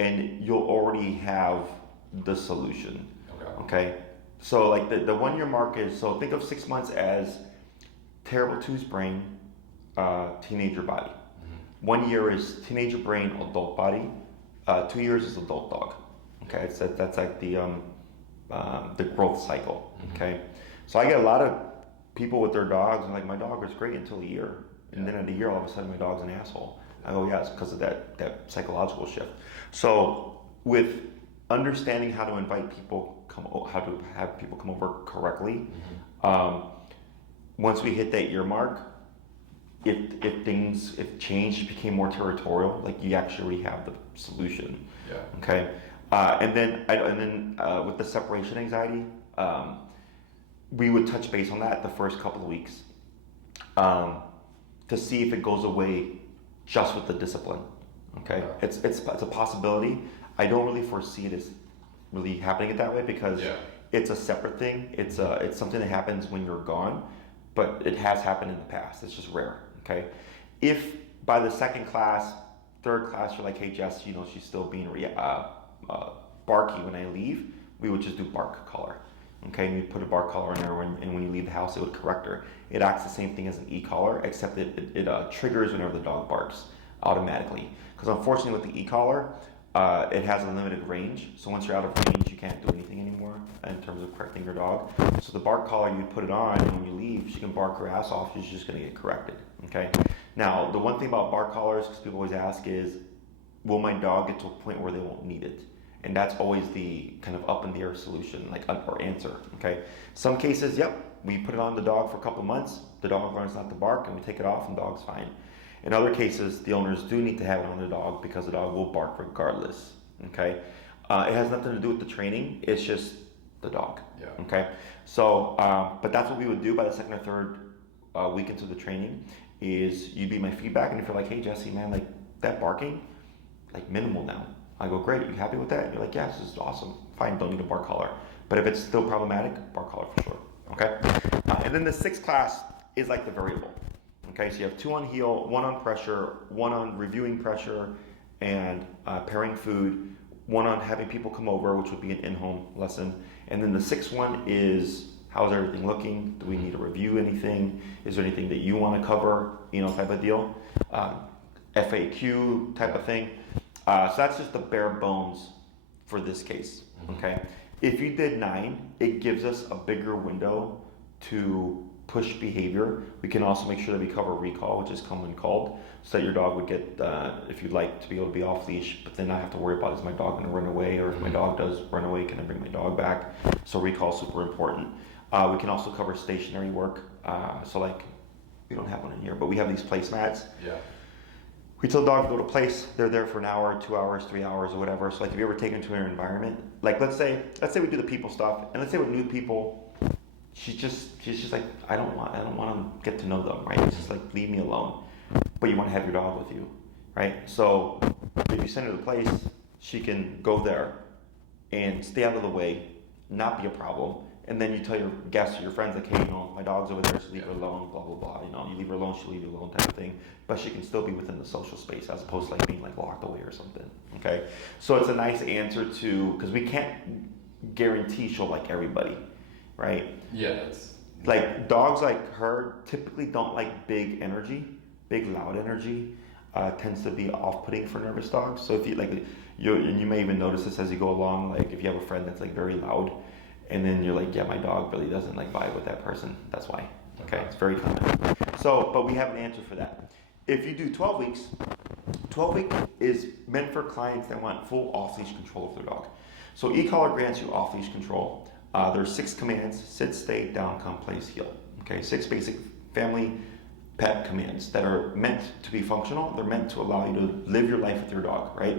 and you'll already have the solution. Okay. So like the 1 year mark is, so think of 6 months as terrible tooth brain, teenager body. 1 year is teenager brain, adult body. 2 years is adult dog. Okay, that's like the growth cycle. Okay, so I get a lot of people with their dogs and like, my dog was great until a year, and then at a year all of a sudden my dog's an asshole. I go, yeah, it's because of that psychological shift. So with understanding how to invite people how to have people come over correctly, once we hit that year mark, if change became more territorial, like you actually have the solution. Yeah. Okay. And then with the separation anxiety, we would touch base on that the first couple of weeks, to see if it goes away just with the discipline. Okay. Yeah. It's a possibility. I don't really foresee it as really happening it that way, because it's a separate thing. It's something that happens when you're gone, but it has happened in the past. It's just rare. Okay. If by the second class, third class, you're like, hey Jess, she's still being barky when I leave, we would just do bark collar. Okay, and we'd put a bark collar in her, and when you leave the house, it would correct her. It acts the same thing as an e-collar, except it triggers whenever the dog barks automatically. Because unfortunately with the e-collar, it has a limited range. So once you're out of range, you can't do anything anymore in terms of correcting your dog. So the bark collar, you put it on, and when you leave, she can bark her ass off. She's just going to get corrected. Okay. Now, the one thing about bark collars, because people always ask, is, will my dog get to a point where they won't need it? And that's always the kind of up in the air solution, or answer. Okay. Some cases, yep, we put it on the dog for a couple of months. The dog learns not to bark, and we take it off, and the dog's fine. In other cases, the owners do need to have it on the dog, because the dog will bark regardless. Okay. It has nothing to do with the training. It's just the dog. Yeah. Okay. So, but that's what we would do by the second or third week into the training. Is you'd be my feedback, and if you're like, hey Jesse, man, like that barking, like minimal now. I go, great, you happy with that? You're like, yeah, this is awesome. Fine, don't need a bar collar. But if it's still problematic, bar collar for sure, okay? And then the 6th class is like the variable, okay? So you have 2 on heel, 1 on pressure, 1 on reviewing pressure and pairing food, 1 on having people come over, which would be an in-home lesson. And then the 6th one is, how's everything looking? Do we need to review anything? Is there anything that you want to cover, type of deal? FAQ type of thing. So that's just the bare bones for this case, okay? If you did 9, it gives us a bigger window to push behavior. We can also make sure that we cover recall, which is commonly called, so that your dog would get, if you'd like to be able to be off leash, but then not have to worry about, is my dog gonna run away? Or if my dog does run away, can I bring my dog back? So recall is super important. We can also cover stationary work. So like, we don't have one in here, but we have these placemats. Yeah. We tell the dog to go to place, they're there for an hour, 2 hours, 3 hours, or whatever. So like, if you ever take them to an environment, like let's say we do the people stuff, and let's say with new people, she's just like, I don't want to get to know them, right? It's just like, leave me alone. But you want to have your dog with you, right? So if you send her to place, she can go there and stay out of the way, not be a problem. And then you tell your guests or your friends, like, hey, my dog's over there, so leave her alone, blah, blah, blah. You leave her alone, she'll leave you alone, type of thing. But she can still be within the social space, as opposed to like being like locked away or something, okay? So it's a nice answer to, because we can't guarantee she'll like everybody, right? Yeah, it's... Like, dogs like her typically don't like big loud energy. Tends to be off-putting for nervous dogs. So if you like, you may even notice this as you go along, like if you have a friend that's like very loud, and then you're like, yeah, my dog really doesn't like vibe with that person. That's why. Okay, it's very common. So, but we have an answer for that. If you do 12 weeks, 12 week is meant for clients that want full off-leash control of their dog. So e-collar grants you off-leash control. There's 6 commands: sit, stay, down, come, place, heel. Okay, 6 basic family pet commands that are meant to be functional. They're meant to allow you to live your life with your dog, right?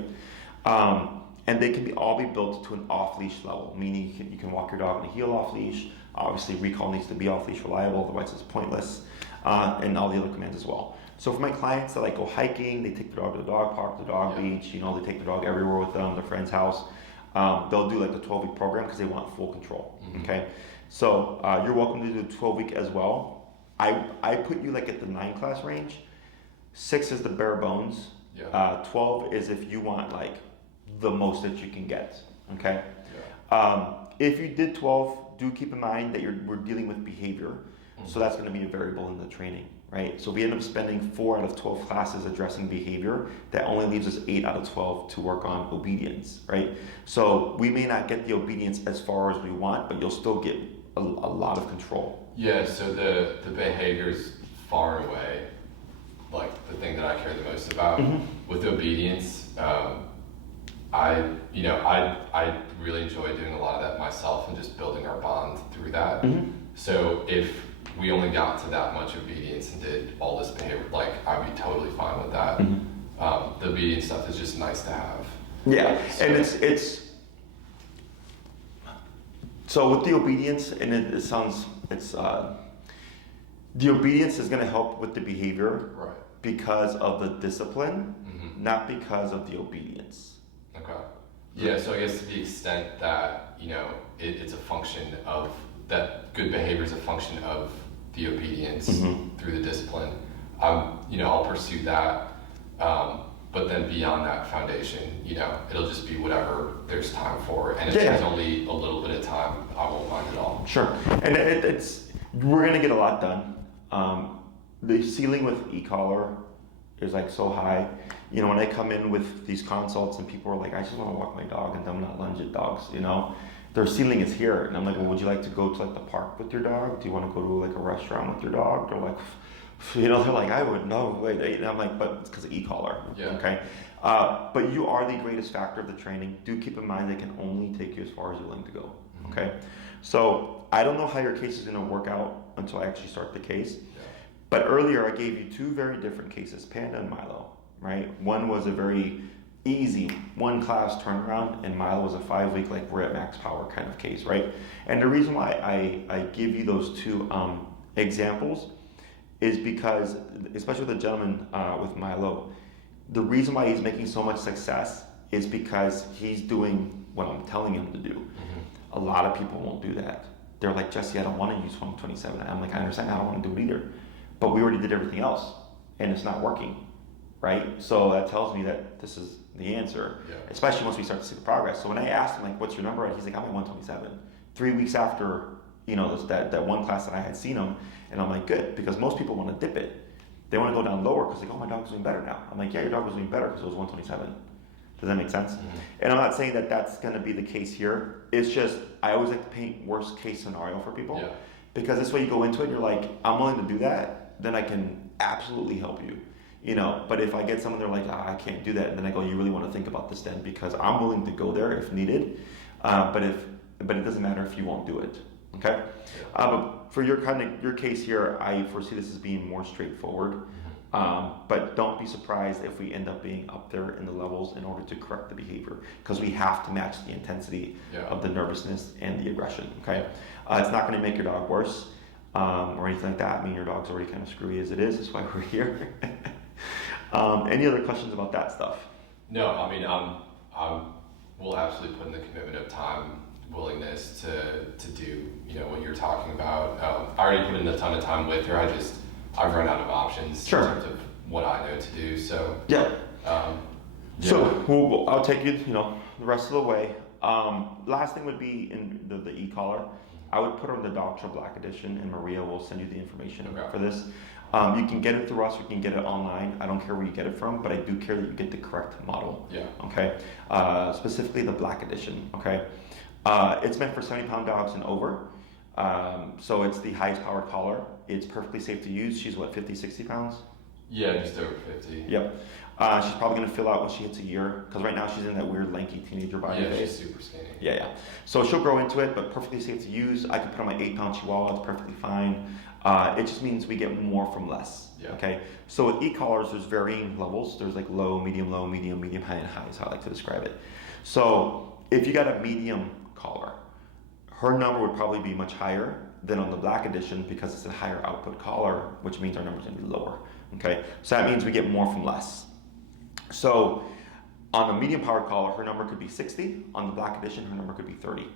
And they can all be built to an off-leash level, meaning you can walk your dog on a heel off-leash. Obviously, recall needs to be off-leash reliable, otherwise it's pointless, and all the other commands as well. So for my clients that like go hiking, they take their dog to the dog park, the dog beach, they take their dog everywhere with them, their friend's house. They'll do like the 12-week program because they want full control, okay? So you're welcome to do the 12-week as well. I put you like at the 9 class range. 6 is the bare bones. 12 is if you want like the most that you can get, okay? If you did 12, do keep in mind that we're dealing with behavior. So that's gonna be a variable in the training, right? So we end up spending 4 out of 12 classes addressing behavior. That only leaves us 8 out of 12 to work on obedience, right? So we may not get the obedience as far as we want, but you'll still get a lot of control. Yeah, so the behavior's far and away like the thing that I care the most about. With obedience, I really enjoy doing a lot of that myself and just building our bond through that. So if we only got to that much obedience and did all this behavior, like I'd be totally fine with that. The obedience stuff is just nice to have. Yeah, so, and it's so with the obedience, and the obedience is going to help with the behavior, right? Because of the discipline, not because of the obedience. Okay. Yeah, so I guess to the extent that, it's a function of, that good behavior is a function of the obedience through the discipline, I'll pursue that. But then beyond that foundation, it'll just be whatever there's time for. And if there's only a little bit of time, I won't mind at all. Sure. And we're going to get a lot done. The ceiling with e-collar is like so high. When I come in with these consults and people are like, I just want to walk my dog and I'm not lunge at dogs, their ceiling is here. And I'm like, well, would you like to go to like the park with your dog? Do you want to go to like a restaurant with your dog? They're like, they're like, I would, no, wait. And I'm like, but it's because of e-collar, okay? But you are the greatest factor of the training. Do keep in mind they can only take you as far as you're willing to go, okay? So I don't know how your case is gonna work out until I actually start the case. But earlier I gave you 2 very different cases, Panda and Milo, right? One was a very easy 1 class turnaround, and Milo was a 5-week, like we're at max power kind of case, right? And the reason why I give you those 2 examples is because, especially with the gentleman with Milo, the reason why he's making so much success is because he's doing what I'm telling him to do. A lot of people won't do that. They're like, Jesse, I don't want to use 127. I'm like, I understand, I don't want to do it either. But we already did everything else, and it's not working, right? So that tells me that this is the answer, especially once we start to see the progress. So when I asked him, like, what's your number? He's like, I'm at 127. 3 weeks after, that one class that I had seen him, and I'm like, good, because most people want to dip it. They want to go down lower because like, oh, my dog's doing better now. I'm like, yeah, your dog was doing better because it was 127. Does that make sense? And I'm not saying that that's going to be the case here. It's just, I always like to paint worst case scenario for people. Because this way you go into it and you're like, I'm willing to do that, then I can absolutely help you. But if I get someone, they're like, I can't do that. And then I go, you really want to think about this then, because I'm willing to go there if needed. But it doesn't matter if you won't do it. Okay? But for your case here, I foresee this as being more straightforward. But don't be surprised if we end up being up there in the levels in order to correct the behavior, because we have to match the intensity of the nervousness and the aggression. Okay, it's not going to make your dog worse or anything like that. I mean, your dog's already kind of screwy as it is. That's why we're here. Any other questions about that stuff? No, I mean, we'll absolutely put in the commitment of time, willingness to do what you're talking about. I already put in a ton of time with her. I've run out of options in terms of what I know to do. So So I'll take you, the rest of the way. Last thing would be in the e-collar. I would put on the Dr. Black edition, and Maria will send you the information for this. You can get it through us. You can get it online. I don't care where you get it from, but I do care that you get the correct model. Okay. Specifically the Black edition. Okay. It's meant for 70-pound dogs and over. So it's the highest powered collar. It's perfectly safe to use. She's 50, 60 pounds? Yeah, just over 50. Yep. She's probably going to fill out when she hits a year, because right now she's in that weird lanky teenager body phase. Yeah, she's super skinny. Yeah. So she'll grow into it, but perfectly safe to use. I can put on my 8-pound Chihuahua. It's perfectly fine. It just means we get more from less. Okay. So with e-collars, there's varying levels. There's like low, medium, high, and high is how I like to describe it. So if you got a medium collar, her number would probably be much higher than on the Black edition, because it's a higher output collar, which means our number's going to be lower. Okay, so that means we get more from less. So on a medium powered collar, her number could be 60. On the Black edition, her number could be 30.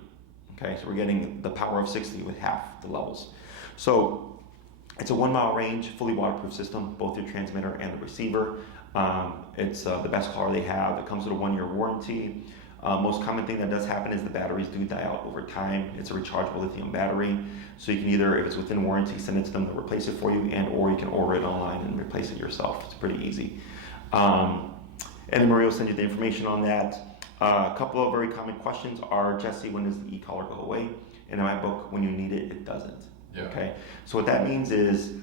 Okay, so we're getting the power of 60 with half the levels. So it's a 1 mile range, fully waterproof system, both your transmitter and the receiver. It's the best collar they have. It comes with a 1-year warranty. Most common thing that does happen is the batteries do die out over time. It's a rechargeable lithium battery. So you can either, if it's within warranty, send it to them to replace it for you, or you can order it online and replace it yourself. It's pretty easy. And then Maria will send you the information on that. A couple of very common questions are, Jesse, when does the e-collar go away? And in my book, when you need it, it doesn't. Okay. So what that means is,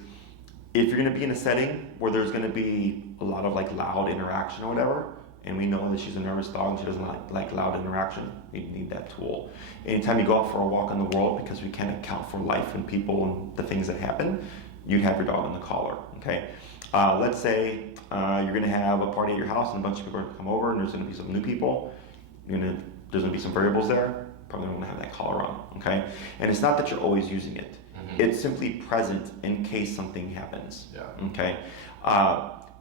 if you're going to be in a setting where there's going to be a lot of like loud interaction or whatever, and we know that she's a nervous dog and she doesn't like loud interaction, we need that tool. Anytime you go out for a walk in the world, because we can't account for life and people and the things that happen, you'd have your dog on the collar. Okay. Let's say you're going to have a party at your house and a bunch of people are going to come over, and there's going to be some new people. There's going to be some variables there. Probably don't want to have that collar on. Okay. And it's not that you're always using it. It's simply present in case something happens. Okay.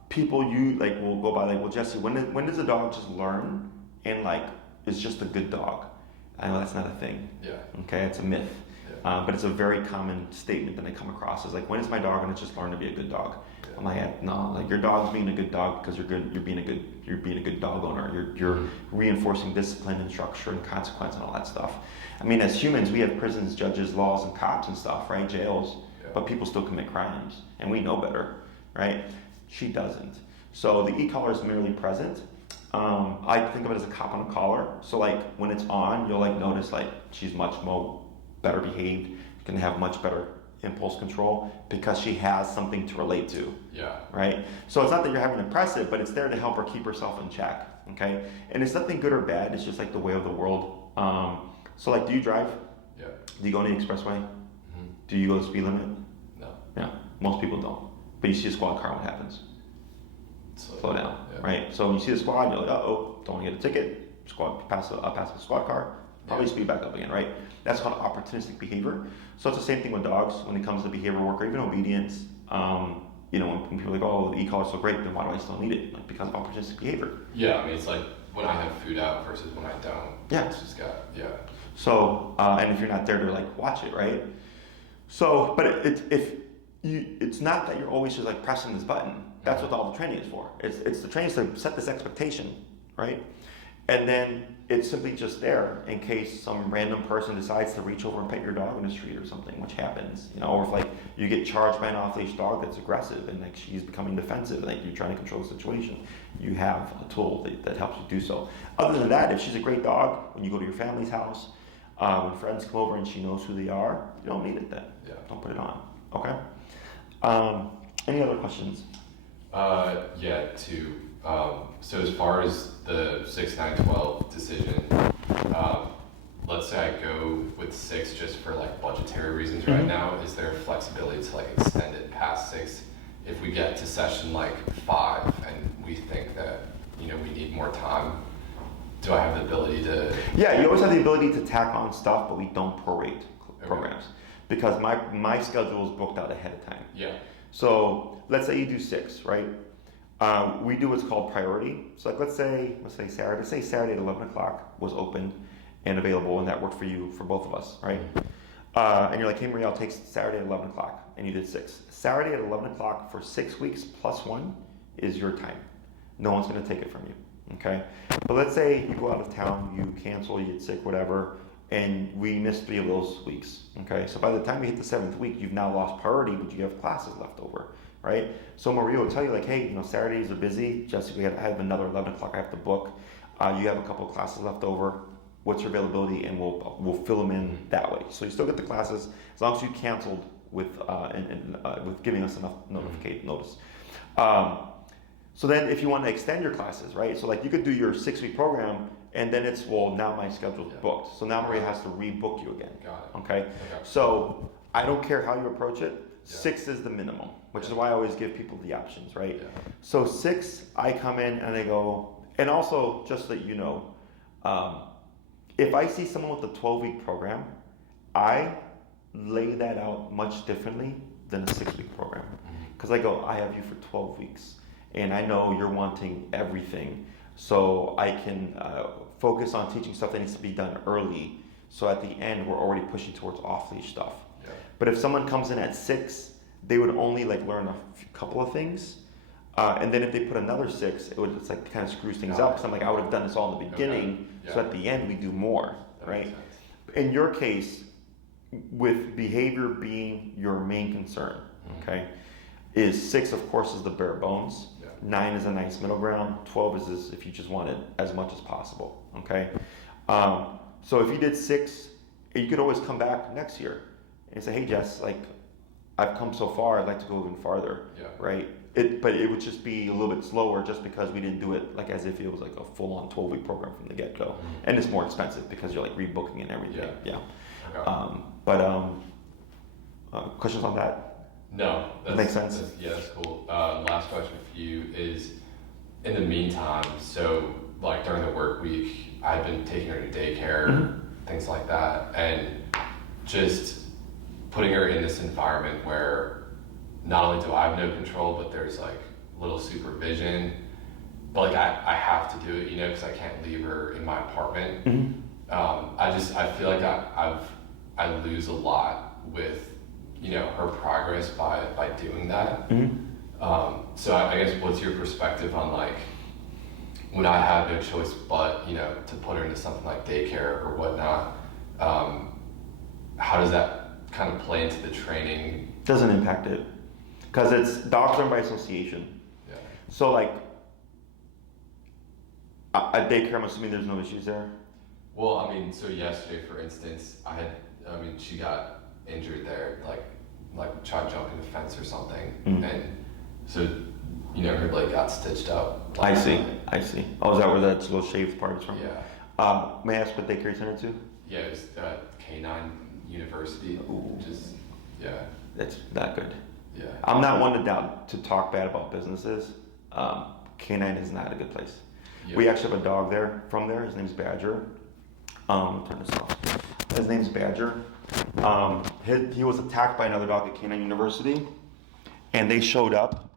People will go by like, well, Jesse, when does a dog just learn and like is just a good dog? I know that's not a thing. Okay, it's a myth. But it's a very common statement that I come across. Is like, when is my dog gonna just learn to be a good dog? I'm like, no, like your dog's being a good dog because you're being a good dog owner. You're reinforcing discipline and structure and consequence and all that stuff. I mean, as humans, we have prisons, judges, laws, and cops and stuff, right? Jails, but people still commit crimes, and we know better, right? She doesn't. So the e-collar is merely present. I think of it as a cop on a collar. So like when it's on, you'll like notice like she's much more better behaved, can have much better impulse control because she has something to relate to. Right? So it's not that you're having to press it, but it's there to help her keep herself in check. Okay? And it's nothing good or bad, it's just like the way of the world. So like, do you drive? Do you go on the expressway? Do you go the speed limit? No. Yeah. Most people don't. But you see a squad car, what happens? Slow down, right? So when you see the squad, you're like, don't want to get a ticket. Squad pass the squad car, probably speed back up again, right? That's called opportunistic behavior. So it's the same thing with dogs when it comes to behavioral work or even obedience. When people are like, oh, the e-collar is so great, then why do I still need it? Like, because of opportunistic behavior. Yeah, I mean, it's like when I have food out versus when I don't. Yeah. It's just got, So, and if you're not there to like watch it, right? So, but it's not that you're always just like pressing this button. That's what all the training is for. It's the training is to set this expectation, right? And then it's simply just there in case some random person decides to reach over and pet your dog in the street or something, which happens, or if like you get charged by an off-leash dog that's aggressive and like she's becoming defensive, and like you're trying to control the situation, you have a tool that helps you do so. Other than that, if she's a great dog, when you go to your family's house, when friends come over and she knows who they are, you don't need it then. Yeah. Don't put it on. Okay. Any other questions? So as far as the 6, 9, 12 decision, let's say I go with 6 just for like budgetary reasons right now. Is there flexibility to like extend it past 6 if we get to session like 5 and we think that we need more time? Do I have the ability to? Yeah, you always have the ability to tack on stuff, but we don't prorate programs because my schedule is booked out ahead of time. Yeah. So let's say you do 6, right? We do what's called priority. So like let's say Saturday. Let's say Saturday at 11 o'clock was open and available, and that worked for you, for both of us, right? And you're like, hey Maria, I'll take Saturday at 11 o'clock, and you did 6. Saturday at 11 o'clock for 6 weeks plus 1 is your time. No one's going to take it from you, okay? But let's say you go out of town, you cancel, you get sick, whatever, and we missed 3 of those weeks, okay? So by the time you hit the 7th week, you've now lost priority, but you have classes left over, right? So Maria will tell you like, hey, Saturdays are busy. Jessica, I have another 11 o'clock I have to book. You have a couple of classes left over. What's your availability? And we'll fill them in that way. So you still get the classes as long as you canceled with giving us enough notice. So then if you want to extend your classes, right? So like you could do your 6-week program and then it's, well, now my schedule's booked. So now Maria has to rebook you again. Got it. Okay? So I don't care how you approach it. 6 is the minimum, which is why I always give people the options, right? Yeah. So 6, I come in and I go, and also just so you know, if I see someone with a 12-week program, I lay that out much differently than a 6-week program. Because I go, I have you for 12 weeks, and I know you're wanting everything, so I can focus on teaching stuff that needs to be done early, so at the end we're already pushing towards off-leash stuff. Yeah. But if someone comes in at 6, they would only like learn a couple of things, and then if they put another 6, it's like kind of screws things up. Because I'm like, I would have done this all in the beginning, so at the end we do more, right? In your case, with behavior being your main concern, okay, is 6 of course is the bare bones. 9 is a nice middle ground. 12 is if you just want it as much as possible, okay? So if you did 6, you could always come back next year and say, hey Jess, like I've come so far, I'd like to go even farther, right? But it would just be a little bit slower just because we didn't do it like as if it was like a full-on 12-week program from the get-go. And it's more expensive because you're like rebooking and everything. Questions on that? No. That makes sense? That's cool. Last question for you is, in the meantime, so like during the work week, I've been taking her to daycare, things like that, and just putting her in this environment where not only do I have no control, but there's like little supervision, but like I have to do it, because I can't leave her in my apartment. I feel like I lose a lot with her progress by doing that. So I guess what's your perspective on like when I have no choice but to put her into something like daycare or whatnot? How does that kind of play into the training? Doesn't impact it because it's dogs learn by association. So like at daycare, I'm assuming there's no issues there. Well, I mean, so yesterday, for instance, she got injured there, like tried jumping the fence or something, and so her leg got stitched up. I see. Oh, is that where that little shaved part is from? Yeah. May I ask what daycare you sent her to? Yeah, it was Canine University. That's not good. Yeah. I'm not one to talk bad about businesses. Canine is not a good place. Yeah. We actually have a dog there from there. His name's Badger. Turn this off. His name's Badger. He was attacked by another dog at Canine University, and they showed up